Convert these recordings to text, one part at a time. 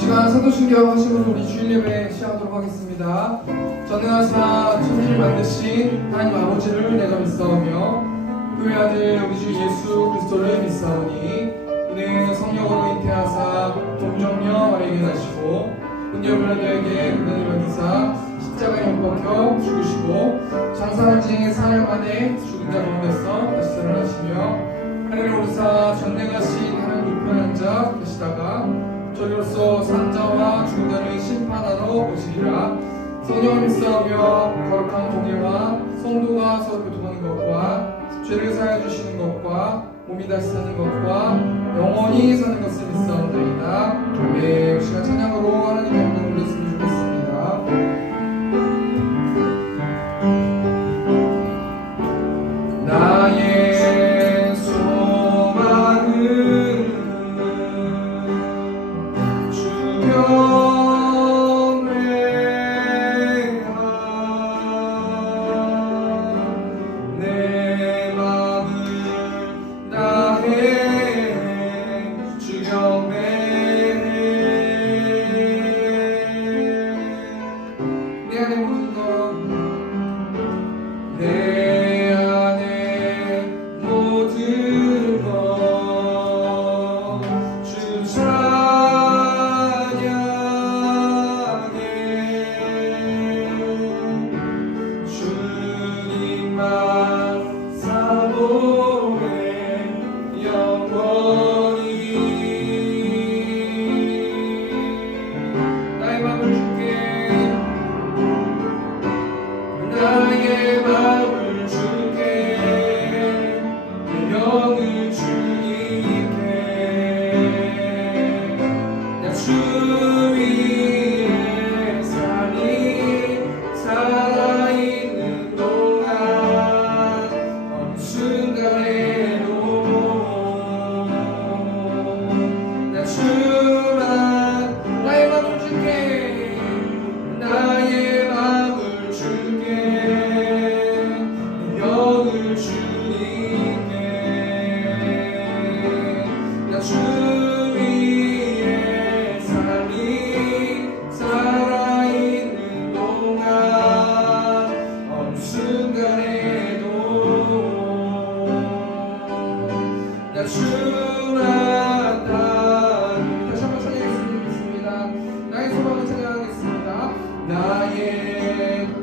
시간 사도신경 하시면서 우리 주일 예배 시작하도록 하겠습니다. 전능하사 천지를 만드신 하나님 아버지를 내가 믿사오며 그의 아들 우리 주 예수 그리스도를 믿사오니 이는 성령으로 잉태하사 동정녀 마리아에게 나시고 은여불라녀에게 고난을 받으사 십자가에 못 박혀 죽으시고 장사한 지 4일 만에 죽은 자 가운데서 다시 살아나시며 하늘에 오르사 전능하신 하나님 우편 앉아 계시다가 저리로서 산자와 죽은 자를 심판하러 오시리라. 성령을 믿사오며 거룩한 공예와 성도가 서로 교통하는 것과 죄를 사하여 주시는 것과 몸이 다시 사는 것과 영원히 사는 것을 믿사옵나이다. 아멘. 이 시간 찬양으로 하나님의 영광을 올렸으면 좋겠습니다. 나의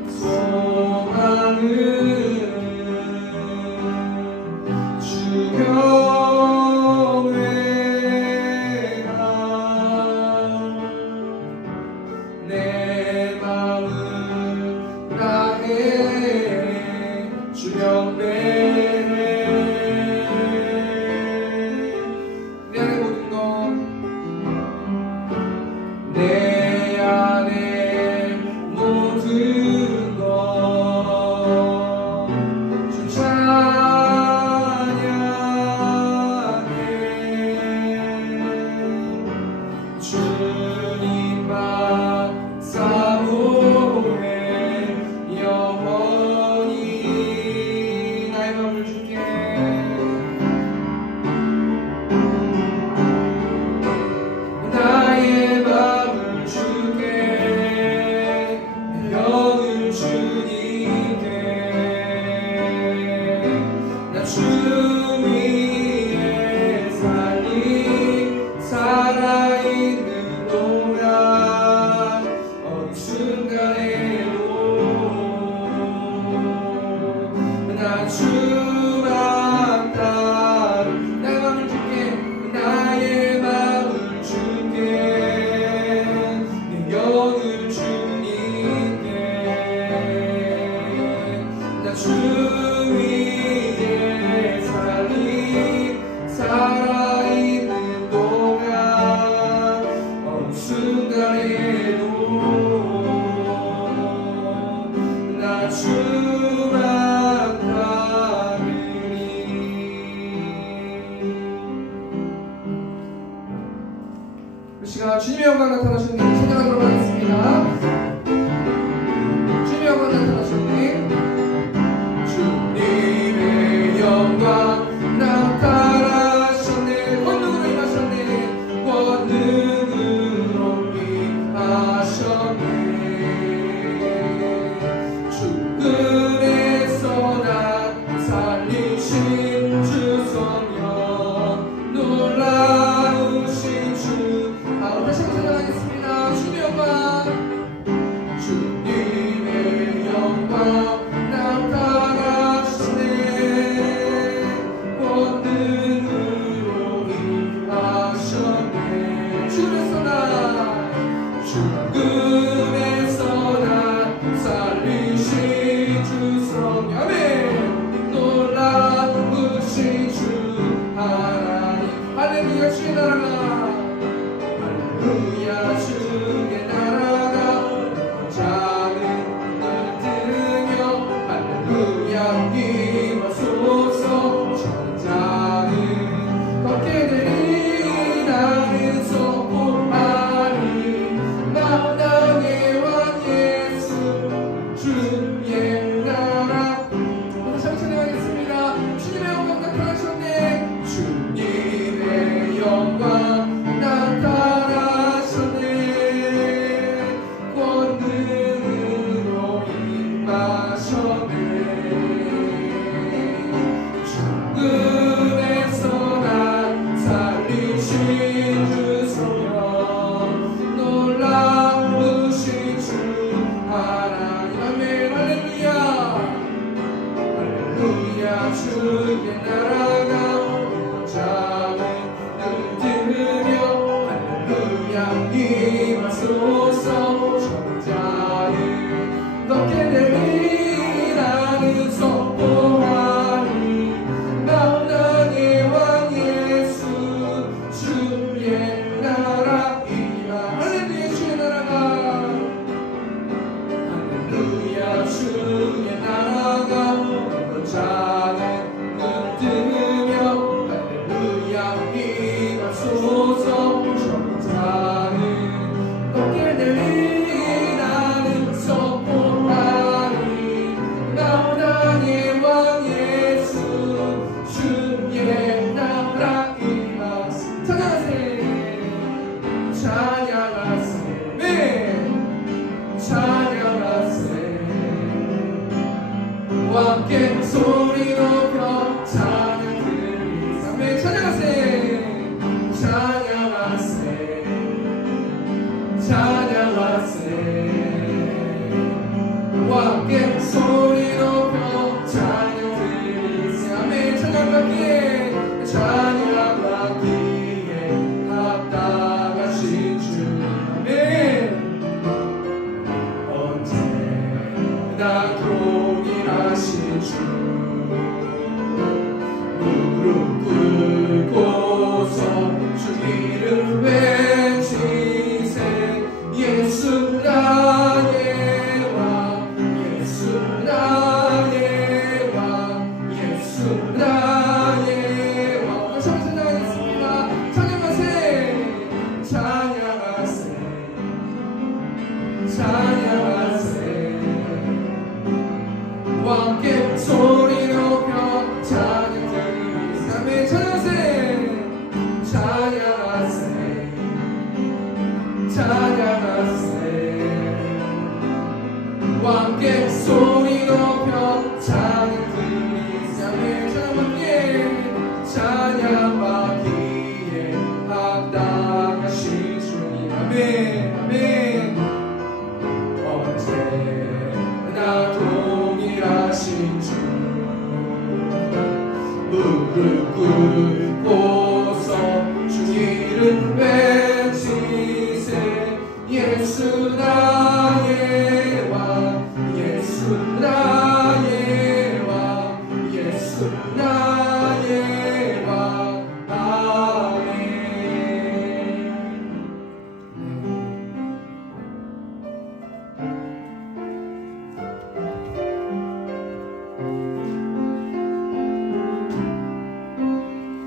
소망은 주님의 영광 나타나시는 님 찬양하도록 하겠습니다. 주님의 영광 나타나시는 님, 주님의 영광 무릎 꿇고서 주 이름 외치세 예수 나의 왕 예수 나의 왕 예수 나의 왕 다시 한번 찬양하겠습니다. 찬양하세 찬양하세 찬양하세 왕께 소리 높여 찬양 드리사매 찬양하세 찬양하세 찬양하세 왕께 소리 높여 찬양 드리사매 찬양받기에 찬양받기에 합당하신 주님 아멘 아멘 언제나 동일하신 주 무릎 꿇고서 주 이름 외치세 예수 나의 왕 예수 나의 왕 예수 나의 왕 아멘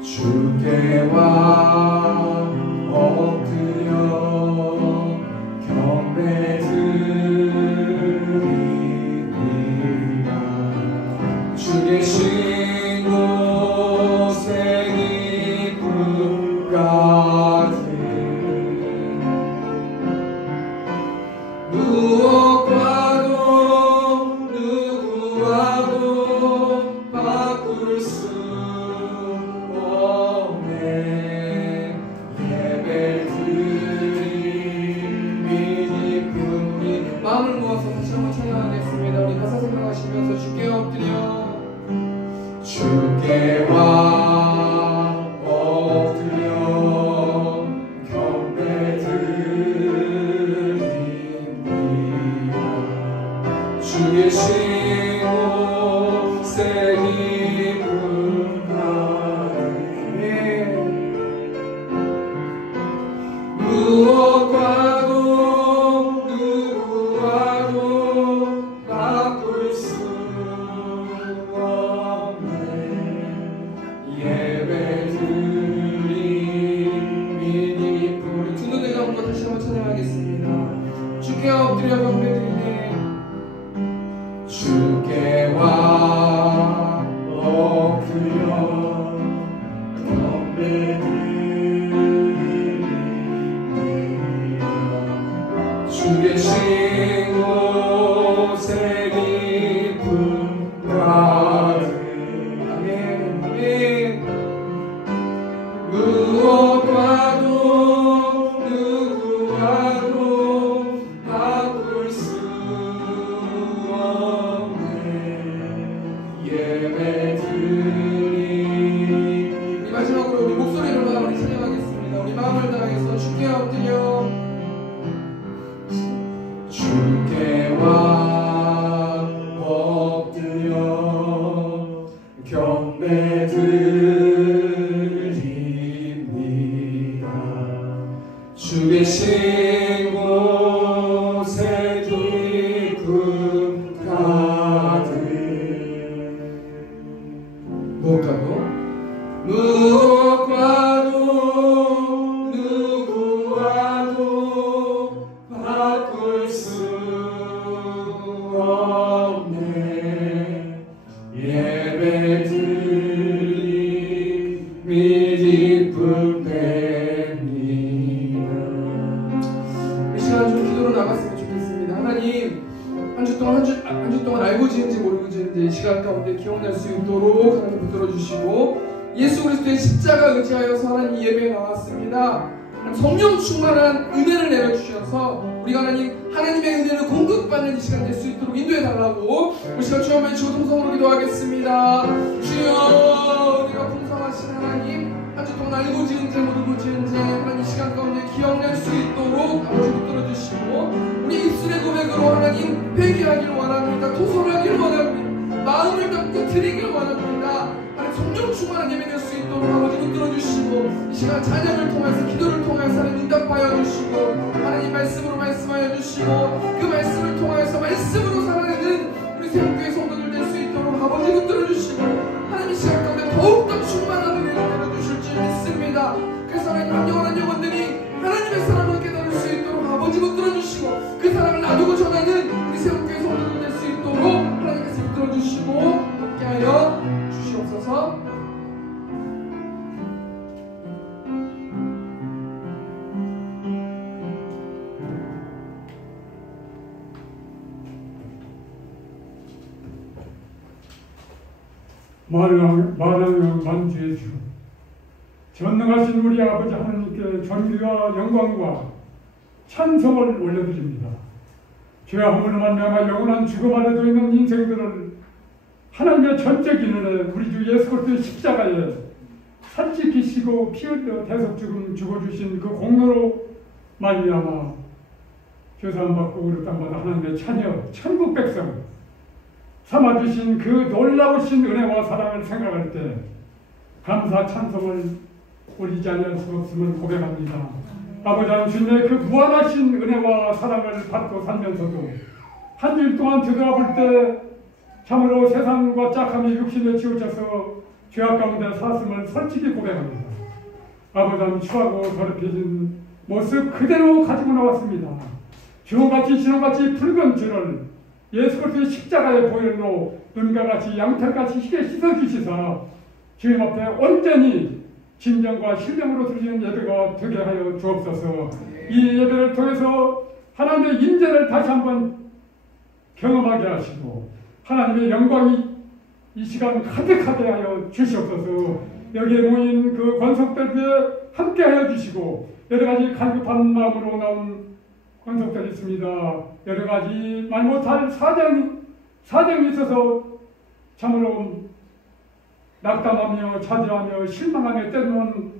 주께 왕 엎드려 경배드리리라 주 계신 곳에 기쁨 같은 무엇과도 누구와도 바꿀 수 없네 예배드림이 기쁨이 마음을 모아서 다시 한번 찬양하겠습니다. 우리 가사 생각하시면서 주께 엎드려 주께 와 엎드려 경배드립니다 주 계신 곳에 기쁨 가득해 무엇과도 누구와도 바꿀 수 없네 예배드림이 기쁨 두 눈을 감고 다시 한번 찬양하겠습니다. 주께 엎드려 경배드리네 주께 와 엎드려 경배드리리라 주 계신 곳에 기쁨 가득 아멘 아멘 무엇과도 누구와도 바꿀 수 없네 예배드리 마지막으로 우리 목소리로 우리 찬양하겠습니다. 우리 마음을 다해서 주께 엎드려 주께 와 엎드려 경배드립니다 주 계신 곳에 기쁨 가득 무엇과도 누구와도 바꿀 수 없네 예배드림이 기쁨 됩니다. 이 시간 좀 기도로 나갔으면 좋겠습니다. 하나님 한 주 동안 알고 지은지 모르고 지은지 시간 가운데 기억날 수 있도록 하나님 붙들어 주시고 예수 그리스도의 십자가 의지하여서 하나님 예배에 나왔습니다. 성령 충만한 은혜를 내려주셔서 우리가 하나님의 은혜를 공급받는 이 시간 될 수 있도록 인도해 달라고 우리 시간 주여 외치고 동성으로 기도하겠습니다. 주여 우리가 풍성하신 하나님 한 주 동안 알고 지은지 모르고 지은지 하나님 이 시간 가운데 기억날 수 있도록 아버지 붙들어 주시고 우리 입술의 고백으로 하나님 회개하기를 원합니다. 토설하기를 원합니다. 마음을 담고 드리기를 원합니다. 하나님 성령 충만한 예배 될 수 있도록 아버지 붙들어주시고 이 시간 찬양을 통해서 기도를 통해서 하나님 응답하여 주시고 하나님 말씀으로 말씀하여 주시고 그 말씀을 통해서 말씀으로 살아내는 우리 새롭게 성도들 될 수 있도록 아버지 붙들어주시고 하나님 이 시간 가운데 더욱더 충만한 은혜를 내려주실 줄 믿습니다. 그래서 하나님 영원한 영혼들이 하나님의 사랑을 깨달을 수 있도록 아버지 붙들어주시고 그 사랑을 놔두고 전하는 우리 새롭게 성도들 될 수 있도록 하나님께서 붙들어주시고 함께하여 주시옵소서. 만왕 만주의 주 전능하신 우리 아버지 하나님께 존귀와 영광과 찬송을 올려드립니다. 죄악으로 말미암아 영원한 죽음 아래 져 있는 인생들을 하나님의 전적 인원에 우리 주 예수 그리스도의 십자가에 살찌기시고 피 흘려 대속 죽음 죽어주신 그 공로로 말미암아 죄사함 받고 우리 땅마다 하나님의 자녀 천국 백성 삼아주신 그 놀라우신 은혜와 사랑을 생각할 때 감사 찬송을 올리지 않을 수 없음을 고백합니다. 아버지 하나님 주님의 그 무한하신 은혜와 사랑을 받고 살면서도 한 주일 동안 되돌아볼 때 참으로 세상과 짝함이 육신에 치우쳐서 죄악 가운데 살았음을 솔직히 고백합니다. 아버지 하나님 추하고 더럽혀진 모습 그대로 가지고 나왔습니다. 주홍같이 진홍같이 붉은 줄을 예수 그리스도의 십자가의 보혈로 눈과 같이 양털같이 희게 씻어주시사 주님 앞에 온전히 진정과 신령으로 드리는 예배가 되게 하여 주옵소서. 이 예배를 통해서 하나님의 인재를 다시 한번 경험하게 하시고 하나님의 영광이 이 시간 가득하게 하여 주시옵소서. 여기에 모인 그 권속들 위해 함께 하여 주시고 여러 가지 갈급한 마음으로 나온 권속들이 있습니다. 여러 가지 말 못할 사정이 있어서 참으로 낙담하며 좌절하며 실망하며 때로는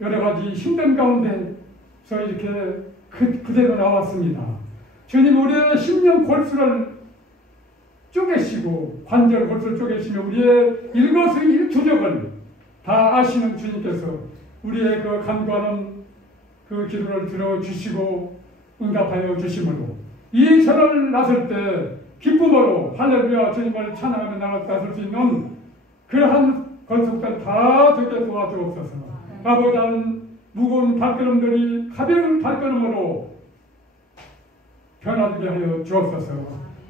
여러 가지 힘든 가운데서 이렇게 그대로 나왔습니다. 주님 우리의 심령 골수를 쪼개시고 관절 골수를 쪼개시며 우리의 일거수일투족을 다 아시는 주님께서 우리의 그 간구하는 그 기도를 들어주시고 응답하여 주심으로 이 절을 나설 때 기쁨으로 할렐루야 주님을 찬양하며 나설 수 있는 그러한 건속들 다 되게 도와주옵소서. 아버지 하나님 무거운 발걸음들이 가벼운 발걸음으로 변화되게 하여 주옵소서.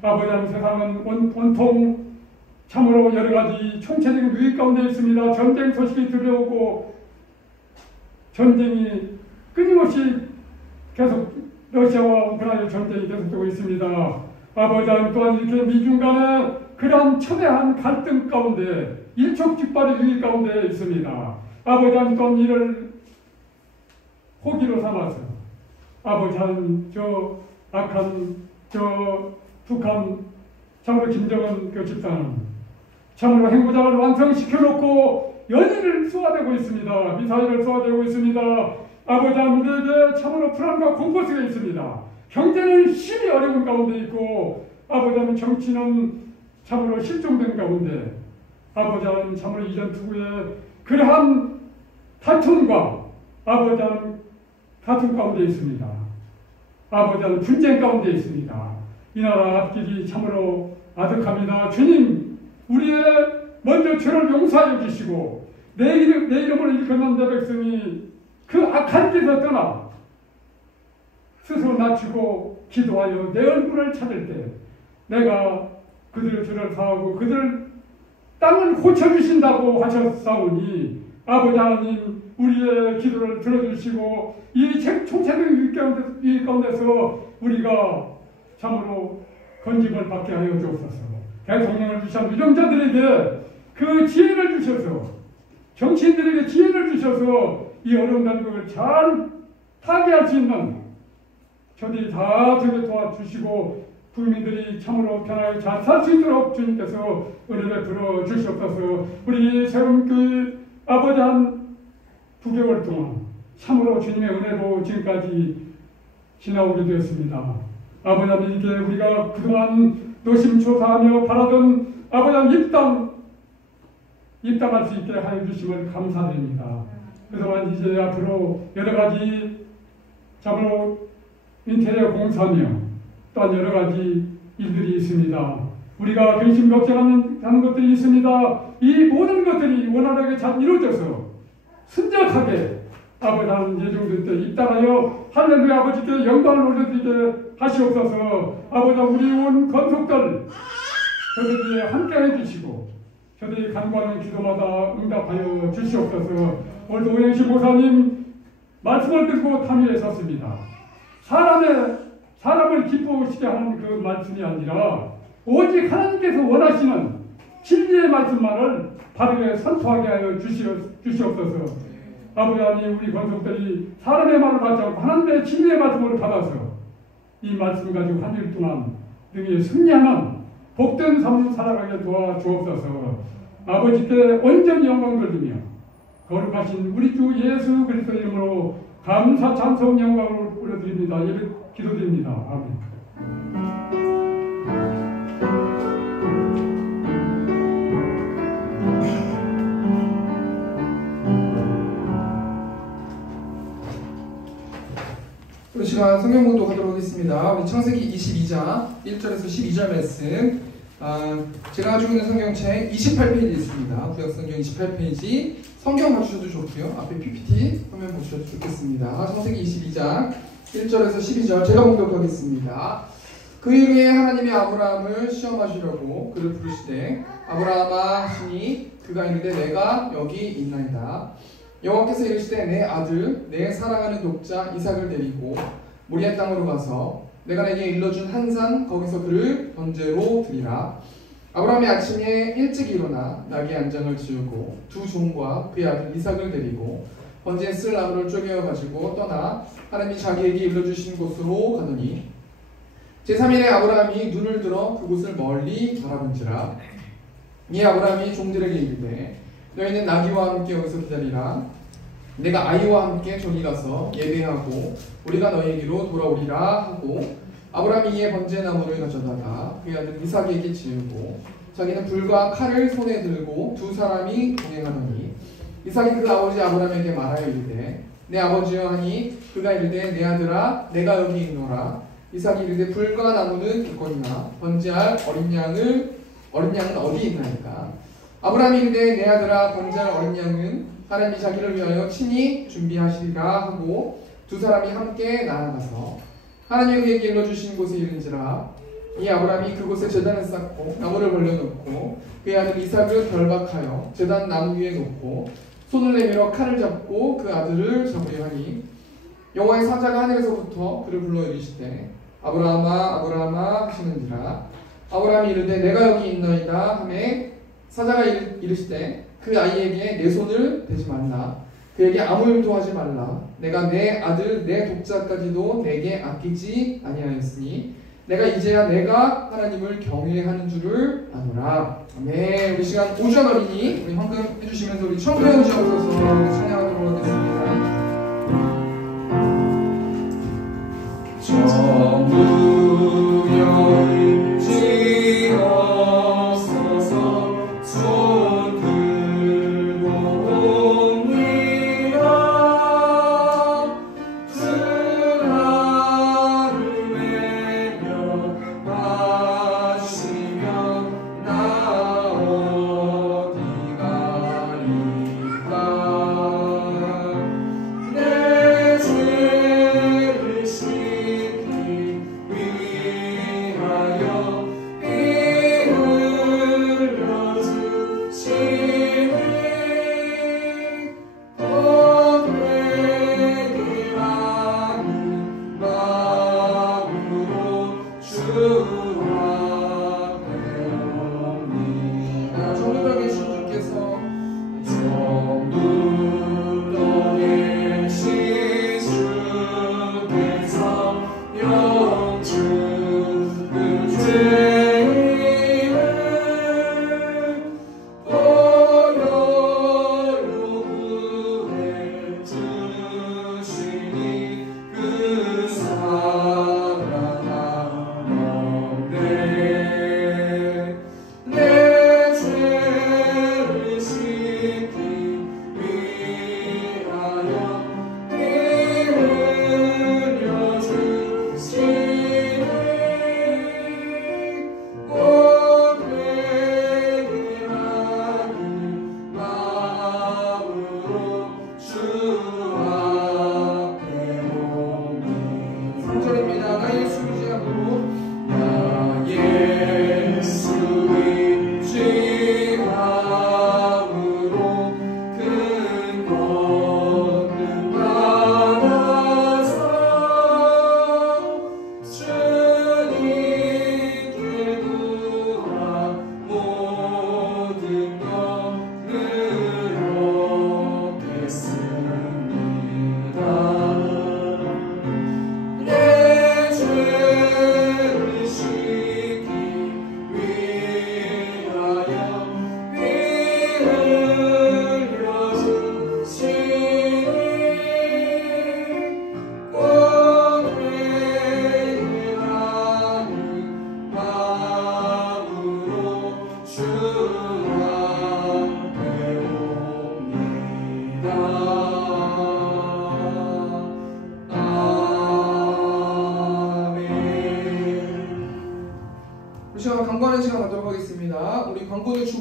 아버지 하나님 세상은 온통 참으로 여러 가지 총체적인 위기 가운데 있습니다. 전쟁 소식이 들려오고 전쟁이 끊임없이 계속 러시아와 우크라이나 전쟁이 계속되고 있습니다. 아버지 하나님 또한 이렇게 미중 간의 그러한 첨예한 갈등 가운데 일촉즉발의 위기 가운데 있습니다. 아버지 하나님 또한 이를 호기로 삼아서 아버지 하나님 저 악한 저 북한 참으로 김정은 그 집사는 참으로 핵무장을 완성시켜놓고 연일을 쏘아대고 있습니다. 미사일을 쏘아대고 있습니다. 아버지 하나님 우리에게 참으로 불안과 공포 속에 있습니다. 경제는 심히 어려운 가운데 있고 아버지 하나님 정치는 참으로 실종된 가운데 아버지 하나님 참으로 이전 투구에 그러한 다툼과 아버지 하나님 다툼 가운데 있습니다. 아버지 하나님 분쟁 가운데 있습니다. 이 나라 앞길이 참으로 아득합니다. 주님 우리의 먼저 죄를 용서하여 주시고 내 이름을 일컫는 내 백성이 그 악한 길에서 떠나 스스로 낮추고 기도하여 내 얼굴을 찾을 때 내가 그들의 죄를 사하고 그들 땅을 고쳐주신다고 하셨사오니 아버지 하나님 우리의 기도를 들어주시고 이 총체적인 위기 가운데서 우리가 참으로 건짐을 받게 하여 주옵소서. 대통령을 주신 위정자들에게 그 지혜를 주셔서 정치인들에게 지혜를 주셔서 이 어려운 단국을 잘 타개할 수 있는 저들이 다 되게 도와주시고 국민들이 참으로 편하게 잘 살 수 있도록 주님께서 은혜를 베풀어 주시옵소서. 우리 새롬교회 아버지 한 9개월 동안 참으로 주님의 은혜로 지금까지 지나오게 되었습니다. 아버지 하나님께 우리가 그동안 노심초사하며 바라던 아버지 하나님 입당 입당할 수 있게 하여 주심을 감사드립니다. 그동안 이제 앞으로 여러 가지 잡으로 인테리어 공사며 또한 여러 가지 일들이 있습니다. 우리가 근심 걱정하는 것들이 있습니다. 이 모든 것들이 원활하게 잘 이루어져서 순적하게 아버지 하는 예정된 때 입당하여 할렐루야 아버지께 영광을 올려드리게 하시옵소서. 아버지 우리 온 건속들 저들이 함께 해주시고 저들이 간구하는 기도마다 응답하여 주시옵소서. 오늘도 오행시 목사님 말씀을 듣고 탐의에 섰습니다. 사람을 기쁘시게 하는 그 말씀이 아니라 오직 하나님께서 원하시는 진리의 말씀만을 바르게 선포하게 하여 주시옵소서. 아버지 하나님 우리 권속들이 사람의 말을 받지 않고 하나님의 진리의 말씀을 받아서 이 말씀 가지고 한 일 동안 능히 승리하는 복된 삶을 살아가게 도와주옵소서. 아버지께 온전히 영광 돌리며 거룩하신 우리 주 예수 그리스도 이름으로 감사 찬송 영광을 올려드립니다. 예배 기도드립니다. 아멘. 이 시간 성경 공독하도록 하겠습니다. 우리 창세기 22장 1절에서 12절 말씀. 제가 가지고 있는 성경책 28페이지 있습니다. 구약성경 28페이지. 성경 봐주셔도 좋고요. 앞에 PPT 화면 보셔도 좋겠습니다. 창세기 22장 1절에서 12절 제가 공독하겠습니다. 그 이후에 하나님이 아브라함을 시험하시려고 그를 부르시되 아브라함아 하시니 그가 이르되 내가 여기 있나이다. 여호와께서 이르시되 내 아들 내 사랑하는 독자 이삭을 데리고 모리아 땅으로 가서 내가 내게 일러준 한 산 거기서 그를 번제로 드리라. 아브라함이 아침에 일찍 일어나 나귀 안장을 지우고 두 종과 그의 아들 이삭을 데리고 번제에 쓸 나무를 쪼개어 가지고 떠나 하나님이 자기에게 일러주신 곳으로 가더니 제3일에 아브라함이 눈을 들어 그곳을 멀리 바라본지라. 이 아브라함이 종들에게 이르되 너희는 나귀와 함께 여기서 기다리라. 내가 아이와 함께 저기 가서 예배하고 우리가 너희에게로 돌아오리라 하고 아브라함이 이에 번제나무를 가져다가 그의 아들 이삭에게 지우고 자기는 불과 칼을 손에 들고 두 사람이 동행하더니 이삭이 그 아버지 아브라함에게 말하여 이르되 내 아버지여 하니 그가 이르되 내 아들아 내가 여기 있노라. 이삭이 이르되 불과 나무는 있거니와 번제할 어린 양은 어디 있나이까. 아브라함이 이르되 내 아들아 번제할 어린 양은 하나님이 자기를 위하여 친히 준비하시리라 하고 두 사람이 함께 나아가서 하나님이 그에게 일러주신 곳에 이른지라. 이 아브라함이 그곳에 제단을 쌓고 나무를 벌려놓고 그의 아들 이삭을 결박하여 제단 나무 위에 놓고 손을 내밀어 칼을 잡고 그 아들을 잡으려 하니 여호와의 사자가 하늘에서부터 그를 불러 이르시되 아브라함아 아브라함아 하시는지라. 아브라함이 이르되 내가 여기 있나이다 하매 사자가 이르시되 그 아이에게 내 손을 대지 말라. 그에게 아무 일도 하지 말라. 내가 내 아들 내 독자까지도 내게 아끼지 아니하였으니 내가 이제야 내가 하나님을 경외하는 줄을 아노라. 아멘. 우리 시간 오전 어린이 우리 황금 해주시면서 우리 청소년 오셔서 찬양하도록 하겠습니다. 전부여 지어서서 손 들고 옵니다. 주라를 외며 하시며 나 어디 가리까.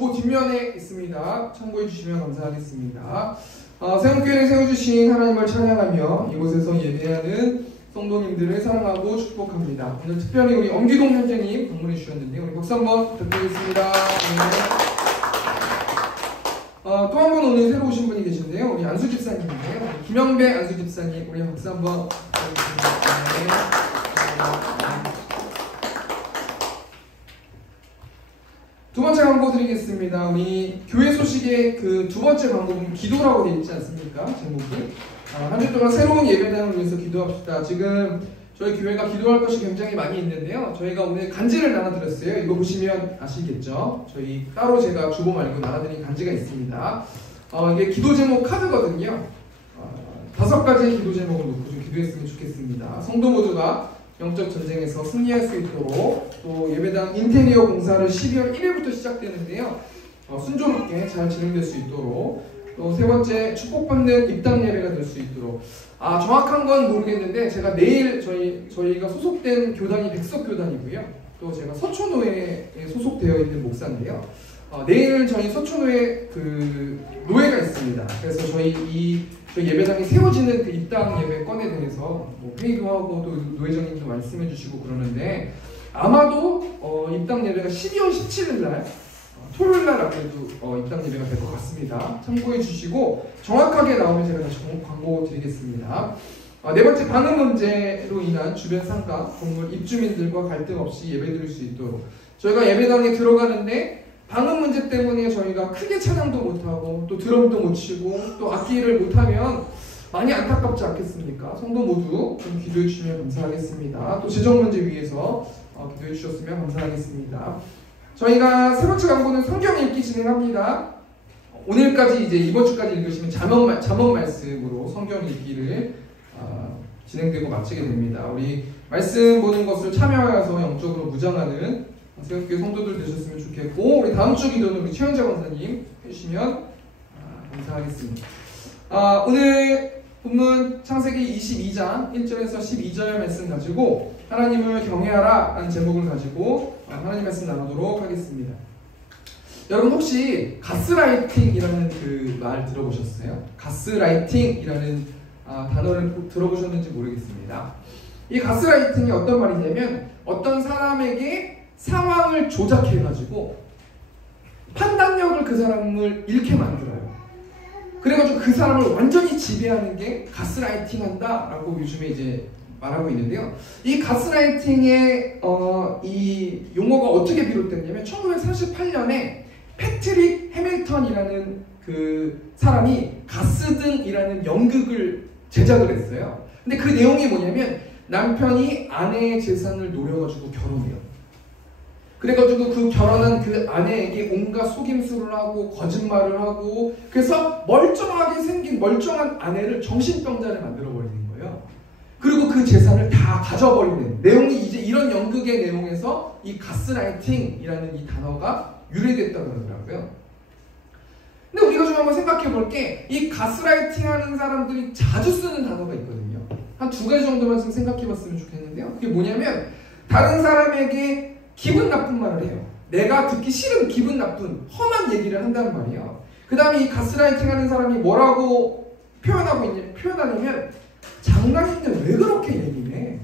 주보 뒷면에 있습니다. 참고해 주시면 감사하겠습니다. 새롭게 세워주신 하나님을 찬양하며 이곳에서 예배하는 성도님들을 사랑하고 축복합니다. 오늘 특별히 우리 엄기동 형제님 방문해 주셨는데요. 우리 박수 한번 부탁드리겠습니다. 네. 또 한 분 오늘 새로 오신 분이 계신데요. 우리 안수 집사님인데요. 김영배 안수 집사님, 우리 박수 한번 부탁드립니다. 두 번째 광고 드리겠습니다. 우리 교회 소식의 그 두 번째 광고 보면 기도라고 되어 있지 않습니까? 제목이. 한 주 동안 새로운 예배당을 위해서 기도합시다. 지금 저희 교회가 기도할 것이 굉장히 많이 있는데요. 저희가 오늘 간지를 나눠드렸어요. 이거 보시면 아시겠죠? 저희 따로 제가 주보 말고 나눠드린 간지가 있습니다. 이게 기도 제목 카드거든요. 5가지의 기도 제목을 놓고 좀 기도했으면 좋겠습니다. 성도 모두가 영적 전쟁에서 승리할 수 있도록, 또 예배당 인테리어 공사를 12월 1일부터 시작되는데요. 순조롭게 잘 진행될 수 있도록, 또 세 번째 축복받는 입당 예배가 될 수 있도록. 정확한 건 모르겠는데 제가 내일 저희가 소속된 교단이 백석교단이고요. 또 제가 서초노회에 소속되어 있는 목사인데요. 내일 저희 서초노회 그 노회가 있습니다. 그래서 저희 예배당이 세워지는 그 입당 예배 건에 대해서 회의도 하고 또 노회장님도 말씀해 주시고 그러는데, 아마도 입당 예배가 12월 17일 날 토요일 날 아무래도 입당 예배가 될 것 같습니다. 참고해 주시고 정확하게 나오면 제가 다시 광고 드리겠습니다. 네 번째, 방음 문제로 인한 주변 상가, 건물 입주민들과 갈등 없이 예배 드릴 수 있도록. 저희가 예배당에 들어가는데 방음 문제 때문에 저희가 크게 찬양도 못하고 또 드럼도 못 치고 또 악기를 못하면 많이 안타깝지 않겠습니까? 성도 모두 좀 기도해 주시면 감사하겠습니다. 또 재정 문제 위해서 기도해 주셨으면 감사하겠습니다. 저희가 세 번째 광고는 성경 읽기 진행합니다. 오늘까지 이제 이번 주까지 읽으시면 잠언 말씀으로 성경 읽기를 진행되고 마치게 됩니다. 우리 말씀 보는 것을 참여하여서 영적으로 무장하는 새롭게 성도들 되셨으면 좋겠고, 우리 다음 주 기도는 우리 최현자 권사님 해주시면 감사하겠습니다. 오늘 본문 창세기 22장 1절에서 12절 말씀 가지고 하나님을 경외하라 라는 제목을 가지고 하나님 말씀 나누도록 하겠습니다. 여러분 혹시 가스라이팅이라는 그 말 들어보셨어요? 가스라이팅이라는 단어를 들어보셨는지 모르겠습니다. 이 가스라이팅이 어떤 말이냐면 어떤 사람에게 상황을 조작해가지고 판단력을 그 사람을 잃게 만들어요. 그래가지고 그 사람을 완전히 지배하는 게 가스라이팅 한다라고 요즘에 이제 말하고 있는데요. 이 가스라이팅의 이 용어가 어떻게 비롯됐냐면 1948년에 패트릭 해밀턴이라는 그 사람이 가스등이라는 연극을 제작을 했어요. 근데 그 내용이 뭐냐면 남편이 아내의 재산을 노려가지고 결혼해요. 그래가지고 그 결혼한 그 아내에게 온갖 속임수를 하고 거짓말을 하고, 그래서 멀쩡하게 생긴 멀쩡한 아내를 정신병자를 만들어버리는 거예요. 그리고 그 재산을 다 가져버리는 내용이 이제 이런 연극의 내용에서 이 가스라이팅이라는 이 단어가 유래됐다고 그러더라고요. 근데 우리가 좀 한번 생각해 볼 게, 이 가스라이팅 하는 사람들이 자주 쓰는 단어가 있거든요. 한 2가지 정도만 좀 생각해 봤으면 좋겠는데요. 그게 뭐냐면 다른 사람에게 기분 나쁜 말을 해요. 내가 듣기 싫은 기분 나쁜 험한 얘기를 한다는 말이에요. 그 다음에 이 가스라이팅 하는 사람이 뭐라고 표현하냐면 장난인데 왜 그렇게 예민해?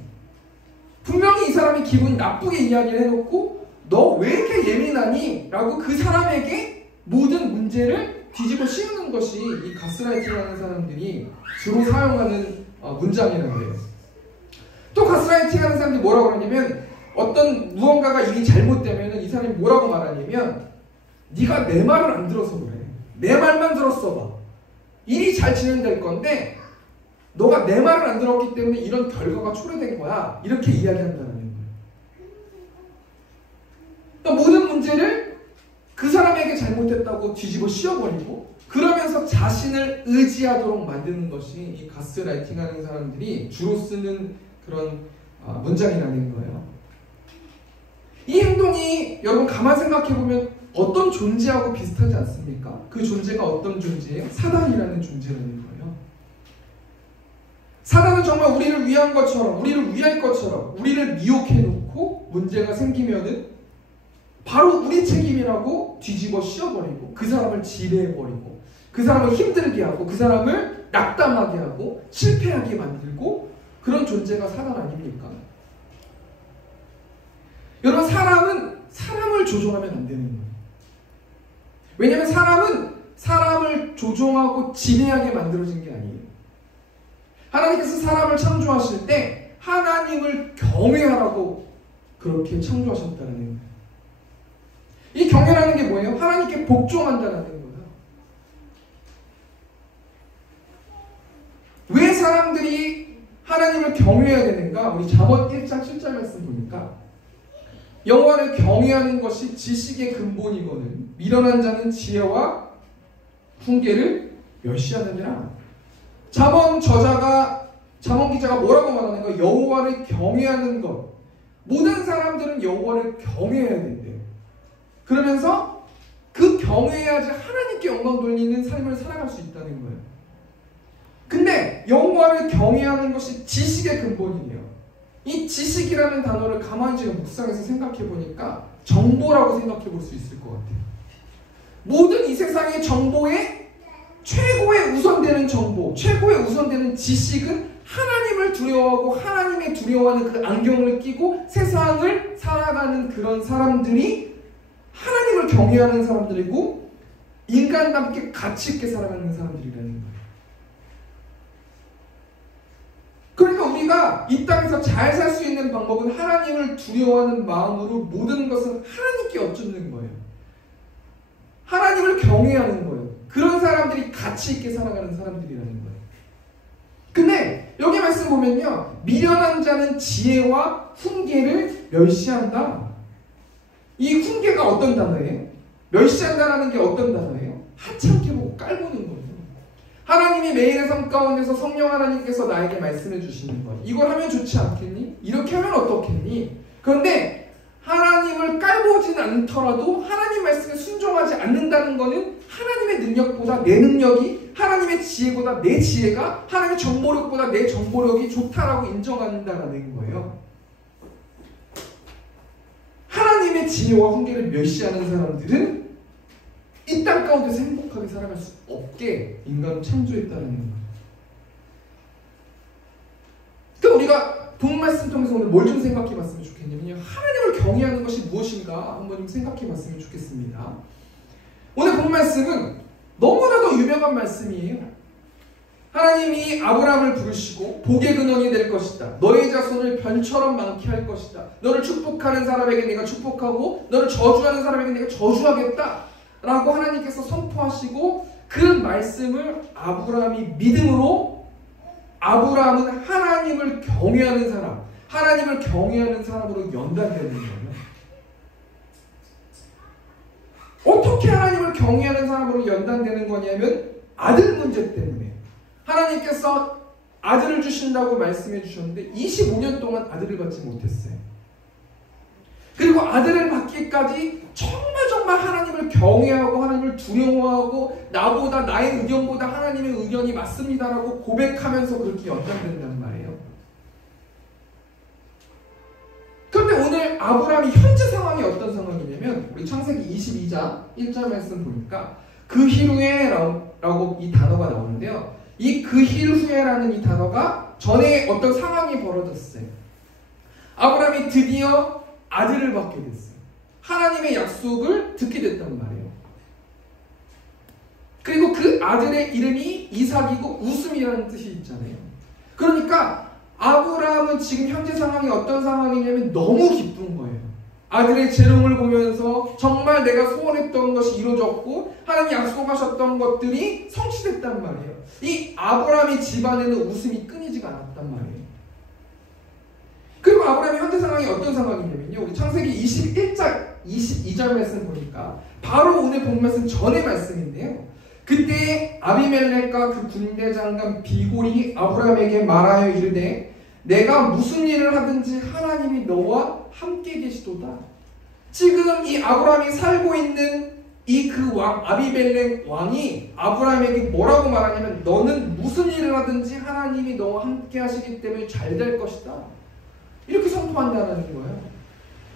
분명히 이 사람이 기분 나쁘게 이야기를 해놓고 너 왜 이렇게 예민하니? 라고 그 사람에게 모든 문제를 뒤집어 씌우는 것이 이 가스라이팅 하는 사람들이 주로 사용하는 문장이라는 거예요. 또 가스라이팅 하는 사람들이 뭐라고 그러냐면 어떤 무언가가 일이 잘못되면 이 사람이 뭐라고 말하냐면 네가 내 말을 안 들어서 그래. 내 말만 들었어 봐. 일이 잘 진행될 건데 너가 내 말을 안 들었기 때문에 이런 결과가 초래된 거야. 이렇게 이야기한다는 거예요. 그러니까 모든 문제를 그 사람에게 잘못했다고 뒤집어 씌워버리고 그러면서 자신을 의지하도록 만드는 것이 이 가스라이팅 하는 사람들이 주로 쓰는 그런 문장이라는 거예요. 이 행동이 여러분 가만 생각해보면 어떤 존재하고 비슷하지 않습니까? 그 존재가 어떤 존재예요? 사단이라는 존재라는 거예요. 사단은 정말 우리를 위한 것처럼, 우리를 위할 것처럼 우리를 미혹해놓고 문제가 생기면은 바로 우리 책임이라고 뒤집어 씌워버리고 그 사람을 지배해버리고 그 사람을 힘들게 하고 그 사람을 낙담하게 하고 실패하게 만들고 그런 존재가 사단 아닙니까? 여러분, 사람은 사람을 조종하면 안 되는 거예요. 왜냐하면 사람은 사람을 조종하고 지배하게 만들어진 게 아니에요. 하나님께서 사람을 창조하실 때 하나님을 경외하라고 그렇게 창조하셨다는 거예요. 이 경외라는 게 뭐예요? 하나님께 복종한다는 거예요. 왜 사람들이 하나님을 경외해야 되는가? 우리 잠언 1장 7절 말씀 보니까 여호와를 경외하는 것이 지식의 근본이거든 미련한 자는 지혜와 훈계를 멸시하느니라. 잠언 기자가 뭐라고 말하는가? 여호와를 경외하는 것. 모든 사람들은 여호와를 경외해야 된대요. 그러면서 그 경외해야지 하나님께 영광 돌리는 삶을 살아갈 수 있다는 거예요. 근데 여호와를 경외하는 것이 지식의 근본이에요. 이 지식이라는 단어를 가만히 제가 묵상해서 생각해 보니까 정보라고 생각해 볼 수 있을 것 같아요. 모든 이 세상의 정보에 최고의 우선되는 정보, 최고의 우선되는 지식은 하나님을 두려워하고 하나님의 두려워하는 그 안경을 끼고 세상을 살아가는 그런 사람들이 하나님을 경외하는 사람들이고 인간답게 가치 있게 살아가는 사람들이라는 거예요. 그러니까 우리가 이 땅에서 잘 살 수 있는 방법은 하나님을 두려워하는 마음으로 모든 것을 하나님께 얹는 거예요. 하나님을 경외하는 거예요. 그런 사람들이 가치 있게 살아가는 사람들이라는 거예요. 근데 여기 말씀 보면요, 미련한 자는 지혜와 훈계를 멸시한다. 이 훈계가 어떤 단어예요? 멸시한다라는 게 어떤 단어예요? 하찮게 보고 깔보는 거예요. 하나님이 매일의 삶 가운데서 성령 하나님께서 나에게 말씀해 주시는 거예요. 이걸 하면 좋지 않겠니? 이렇게 하면 어떻겠니? 그런데 하나님을 깔보진 않더라도 하나님 말씀에 순종하지 않는다는 것은 하나님의 능력보다 내 능력이, 하나님의 지혜보다 내 지혜가, 하나님의 정보력보다 내 정보력이 좋다라고 인정한다는 거예요. 하나님의 지혜와 훈계를 멸시하는 사람들은 이 땅 가운데서 행복하게 살아갈 수 없게 인간을 창조했다는 거예요. 그러니까 우리가 본 말씀 통해서 오늘 뭘 좀 생각해 봤으면 좋겠냐면요, 하나님을 경외하는 것이 무엇인가 한번 좀 생각해 봤으면 좋겠습니다. 오늘 본 말씀은 너무나도 유명한 말씀이에요. 하나님이 아브라함을 부르시고 복의 근원이 될 것이다. 너의 자손을 별처럼 많게 할 것이다. 너를 축복하는 사람에게 내가 축복하고 너를 저주하는 사람에게 내가 저주하겠다 라고 하나님께서 선포하시고 그 말씀을 아브라함이 믿음으로, 아브라함은 하나님을 경외하는 사람, 하나님을 경외하는 사람으로 연단되는 거예요. 어떻게 하나님을 경외하는 사람으로 연단되는 거냐면 아들 문제 때문에. 하나님께서 아들을 주신다고 말씀해 주셨는데 25년 동안 아들을 받지 못했어요. 그리고 아들을 받기까지 정말 하나님을 경외하고 하나님을 두려워하고 나보다, 나의 의견보다 하나님의 의견이 맞습니다라고 고백하면서 그렇게 연단된단 말이에요. 그런데 오늘 아브라함이 현재 상황이 어떤 상황이냐면 우리 창세기 22장 1절 말씀 보니까 그 힐 후에 라고 이 단어가 나오는데요. 이 그 힐 후에라는 이 단어가 전에 어떤 상황이 벌어졌어요. 아브라함이 드디어 아들을 받게 됐어요. 하나님의 약속을 듣게 됐단 말이에요. 그리고 그 아들의 이름이 이삭이고 웃음이라는 뜻이 있잖아요. 그러니까 아브라함은 지금 현재 상황이 어떤 상황이냐면 너무 기쁜 거예요. 아들의 재롱을 보면서 정말 내가 소원했던 것이 이루어졌고 하나님 약속하셨던 것들이 성취됐단 말이에요. 이 아브라함의 집안에는 웃음이 끊이지가 않았단 말이에요. 그리고 아브라함의 현재 상황이 어떤 상황이냐면요, 우리 창세기 21장 22절 말씀 보니까 바로 오늘 본 말씀 전의 말씀인데요, 그때 아비멜렉과 그 군대 장관 비골이 아브라함에게 말하여 이르되 내가 무슨 일을 하든지 하나님이 너와 함께 계시도다. 지금 이 아브라함이 살고 있는 이 그 왕 아비멜렉 왕이 아브라함에게 뭐라고 말하냐면 너는 무슨 일을 하든지 하나님이 너와 함께 하시기 때문에 잘 될 것이다, 이렇게 선포한다는 거예요.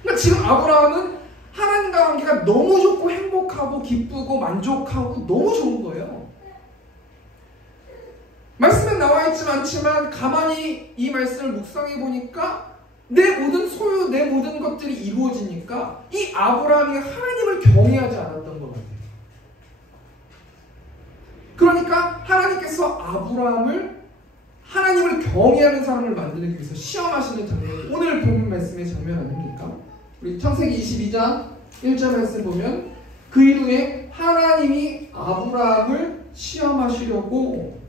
그러니까 지금 아브라함은 하나님과 관계가 너무 좋고 행복하고 기쁘고 만족하고 너무 좋은 거예요. 말씀에 나와 있지 않지만 가만히 이 말씀을 묵상해 보니까 내 모든 소유, 내 모든 것들이 이루어지니까 이 아브라함이 하나님을 경외하지 않았던 것 같아요. 그러니까 하나님께서 아브라함을 하나님을 경외하는 사람을 만들기 위해서 시험하시는 장면이 오늘 본 말씀의 장면 아닙니까? 우리 창세기 22장 1절 말씀 보면 그 이후에 하나님이 아브라함을 시험하시려고,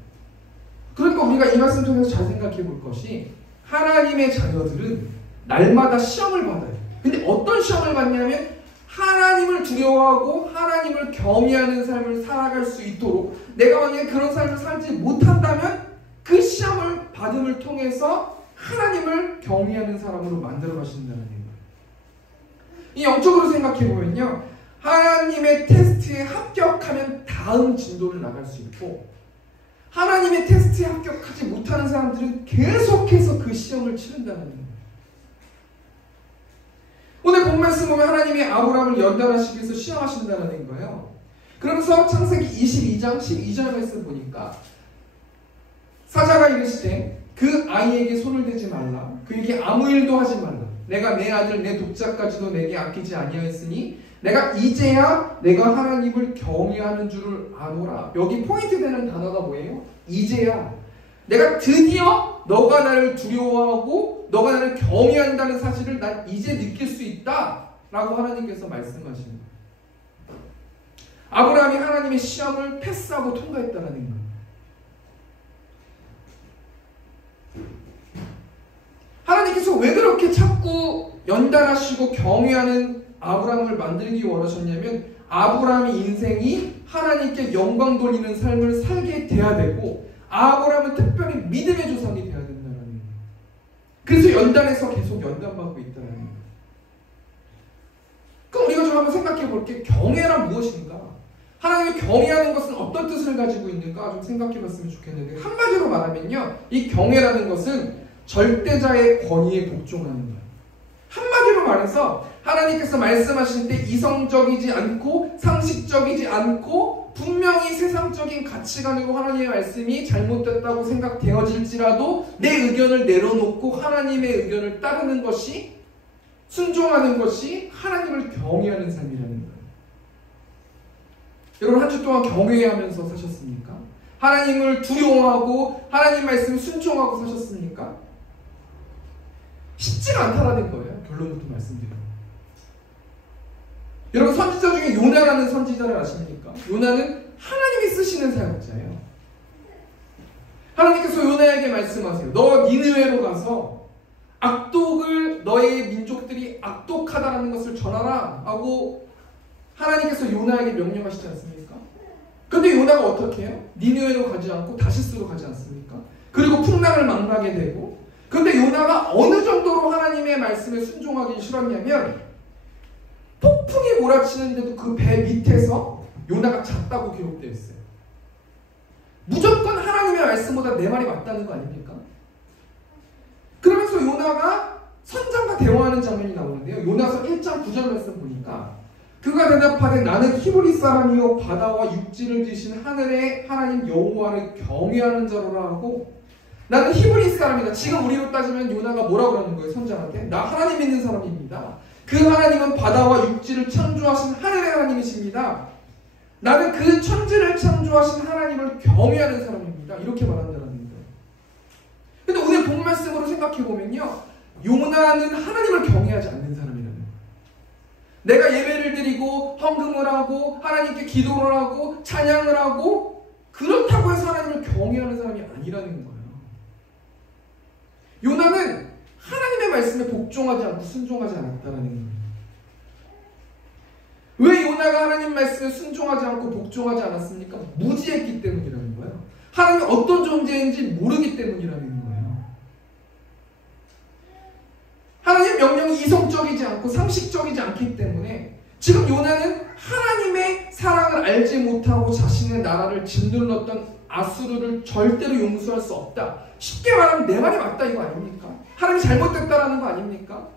그러니까 우리가 이 말씀 통해서 잘 생각해 볼 것이 하나님의 자녀들은 날마다 시험을 받아요. 근데 어떤 시험을 받냐면 하나님을 두려워하고 하나님을 경외하는 삶을 살아갈 수 있도록, 내가 만약에 그런 삶을 살지 못한다면 그 시험을 받음을 통해서 하나님을 경외하는 사람으로 만들어 가신다는 거예요. 이 영적으로 생각해 보면요, 하나님의 테스트에 합격하면 다음 진도를 나갈 수 있고, 하나님의 테스트에 합격하지 못하는 사람들은 계속해서 그 시험을 치른다는 거예요. 오늘 본 말씀 보면 하나님이 아브라함을 연단하시기 위해서 시험하신다는 거예요. 그러면서 창세기 22장 12절 말씀 보니까 사자가 이르시되 그 아이에게 손을 대지 말라, 그에게 아무 일도 하지 말라. 내가 내 아들 내 독자까지도 내게 아끼지 아니하였으니 내가 이제야 내가 하나님을 경외하는 줄을 아노라. 여기 포인트 되는 단어가 뭐예요? 이제야. 내가 드디어 너가 나를 두려워하고 너가 나를 경외한다는 사실을 난 이제 느낄 수 있다 라고 하나님께서 말씀하시는 거예요. 아브라함이 하나님의 시험을 패스하고 통과했다는 거예요. 하나님께서 왜 그렇게 자꾸 연단하시고 경외하는 아브라함을 만들기 원하셨냐면 아브라함의 인생이 하나님께 영광 돌리는 삶을 살게 돼야 되고, 아브라함은 특별히 믿음의 조상이 돼야 된다는 거예요. 그래서 연단해서 계속 연단받고 있다는 거예요. 그럼 우리가 좀 한번 생각해 볼게. 경외란 무엇인가? 하나님을 경외하는 것은 어떤 뜻을 가지고 있는가 좀 생각해 봤으면 좋겠는데, 한마디로 말하면요, 이 경외라는 것은 절대자의 권위에 복종하는 거예요. 한마디로 말해서 하나님께서 말씀하실 때 이성적이지 않고 상식적이지 않고 분명히 세상적인 가치관으로 하나님의 말씀이 잘못됐다고 생각되어질지라도 내 의견을 내려놓고 하나님의 의견을 따르는 것이, 순종하는 것이 하나님을 경외하는 삶이라는 거예요. 여러분, 한 주 동안 경외하면서 사셨습니까? 하나님을 두려워하고 하나님 말씀 순종하고 사셨습니까? 쉽지가 않다라는 거예요. 결론부터 말씀드려요. 여러분, 선지자 중에 요나라는 선지자를 아십니까? 요나는 하나님이 쓰시는 사역자예요. 하나님께서 요나에게 말씀하세요. 너 니느웨로 가서 악독을, 너의 민족들이 악독하다라는 것을 전하라 하고 하나님께서 요나에게 명령하시지 않습니까? 근데 요나가 어떻게 해요? 니느웨로 가지 않고 다시스로 가지 않습니까? 그리고 풍랑을 만나게 되고, 근데 요나가 어느 정도로 하나님의 말씀에 순종하기 싫었냐면 폭풍이 몰아치는데도 그 배 밑에서 요나가 잤다고 기록되어 있어요. 무조건 하나님의 말씀보다 내 말이 맞다는 거 아닙니까? 그러면서 요나가 선장과 대화하는 장면이 나오는데요. 요나서 1장 9절 말씀 보니까 그가 대답하되 나는 히브리 사람이요 바다와 육지를 지으신 하늘의 하나님 여호와를 경외하는 자로라 하고, 나는 히브리 사람이다. 지금 우리로 따지면 요나가 뭐라고 그러는 거예요? 선장한테 나 하나님 믿는 사람입니다. 그 하나님은 바다와 육지를 창조하신 하늘의 하나님이십니다. 나는 그 천지를 창조하신 하나님을 경외하는 사람입니다. 이렇게 말한다는 거예요. 근데 오늘 본 말씀으로 생각해 보면요, 요나는 하나님을 경외하지 않는 사람이라는 거예요. 내가 예배를 드리고 헌금을 하고 하나님께 기도를 하고 찬양을 하고 그렇다고 해서 하나님을 경외하는 사람이 아니라는 거예요. 요나는 하나님의 말씀에 복종하지 않고 순종하지 않았다는 거예요. 왜 요나가 하나님 말씀에 순종하지 않고 복종하지 않았습니까? 무지했기 때문이라는 거예요. 하나님이 어떤 존재인지 모르기 때문이라는 거예요. 하나님 명령이 이성적이지 않고 상식적이지 않기 때문에 지금 요나는 하나님의 사랑을 알지 못하고 자신의 나라를 짓눌렀던 아수르를 절대로 용서할 수 없다. 쉽게 말하면 내 말이 맞다 이거 아닙니까? 하나님이 잘못됐다라는 거 아닙니까?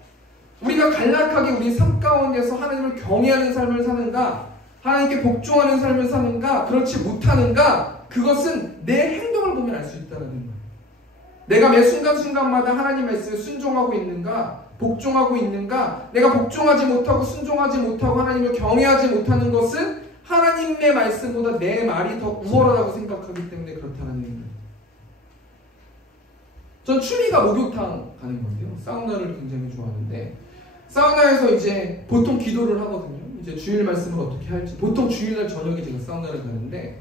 우리가 간략하게 우리 삶 가운데서 하나님을 경외하는 삶을 사는가, 하나님께 복종하는 삶을 사는가, 그렇지 못하는가, 그것은 내 행동을 보면 알 수 있다는 거예요. 내가 매 순간순간마다 하나님 말씀에 순종하고 있는가, 복종하고 있는가, 내가 복종하지 못하고 순종하지 못하고 하나님을 경외하지 못하는 것은 하나님의 말씀보다 내 말이 더 우월하다고 생각하기 때문에 그렇다는 거예요. 전 취미가 목욕탕 가는 건데요. 사우나를 굉장히 좋아하는데, 사우나에서 이제 보통 기도를 하거든요. 이제 주일 말씀을 어떻게 할지. 보통 주일날 저녁에 제가 사우나를 가는데,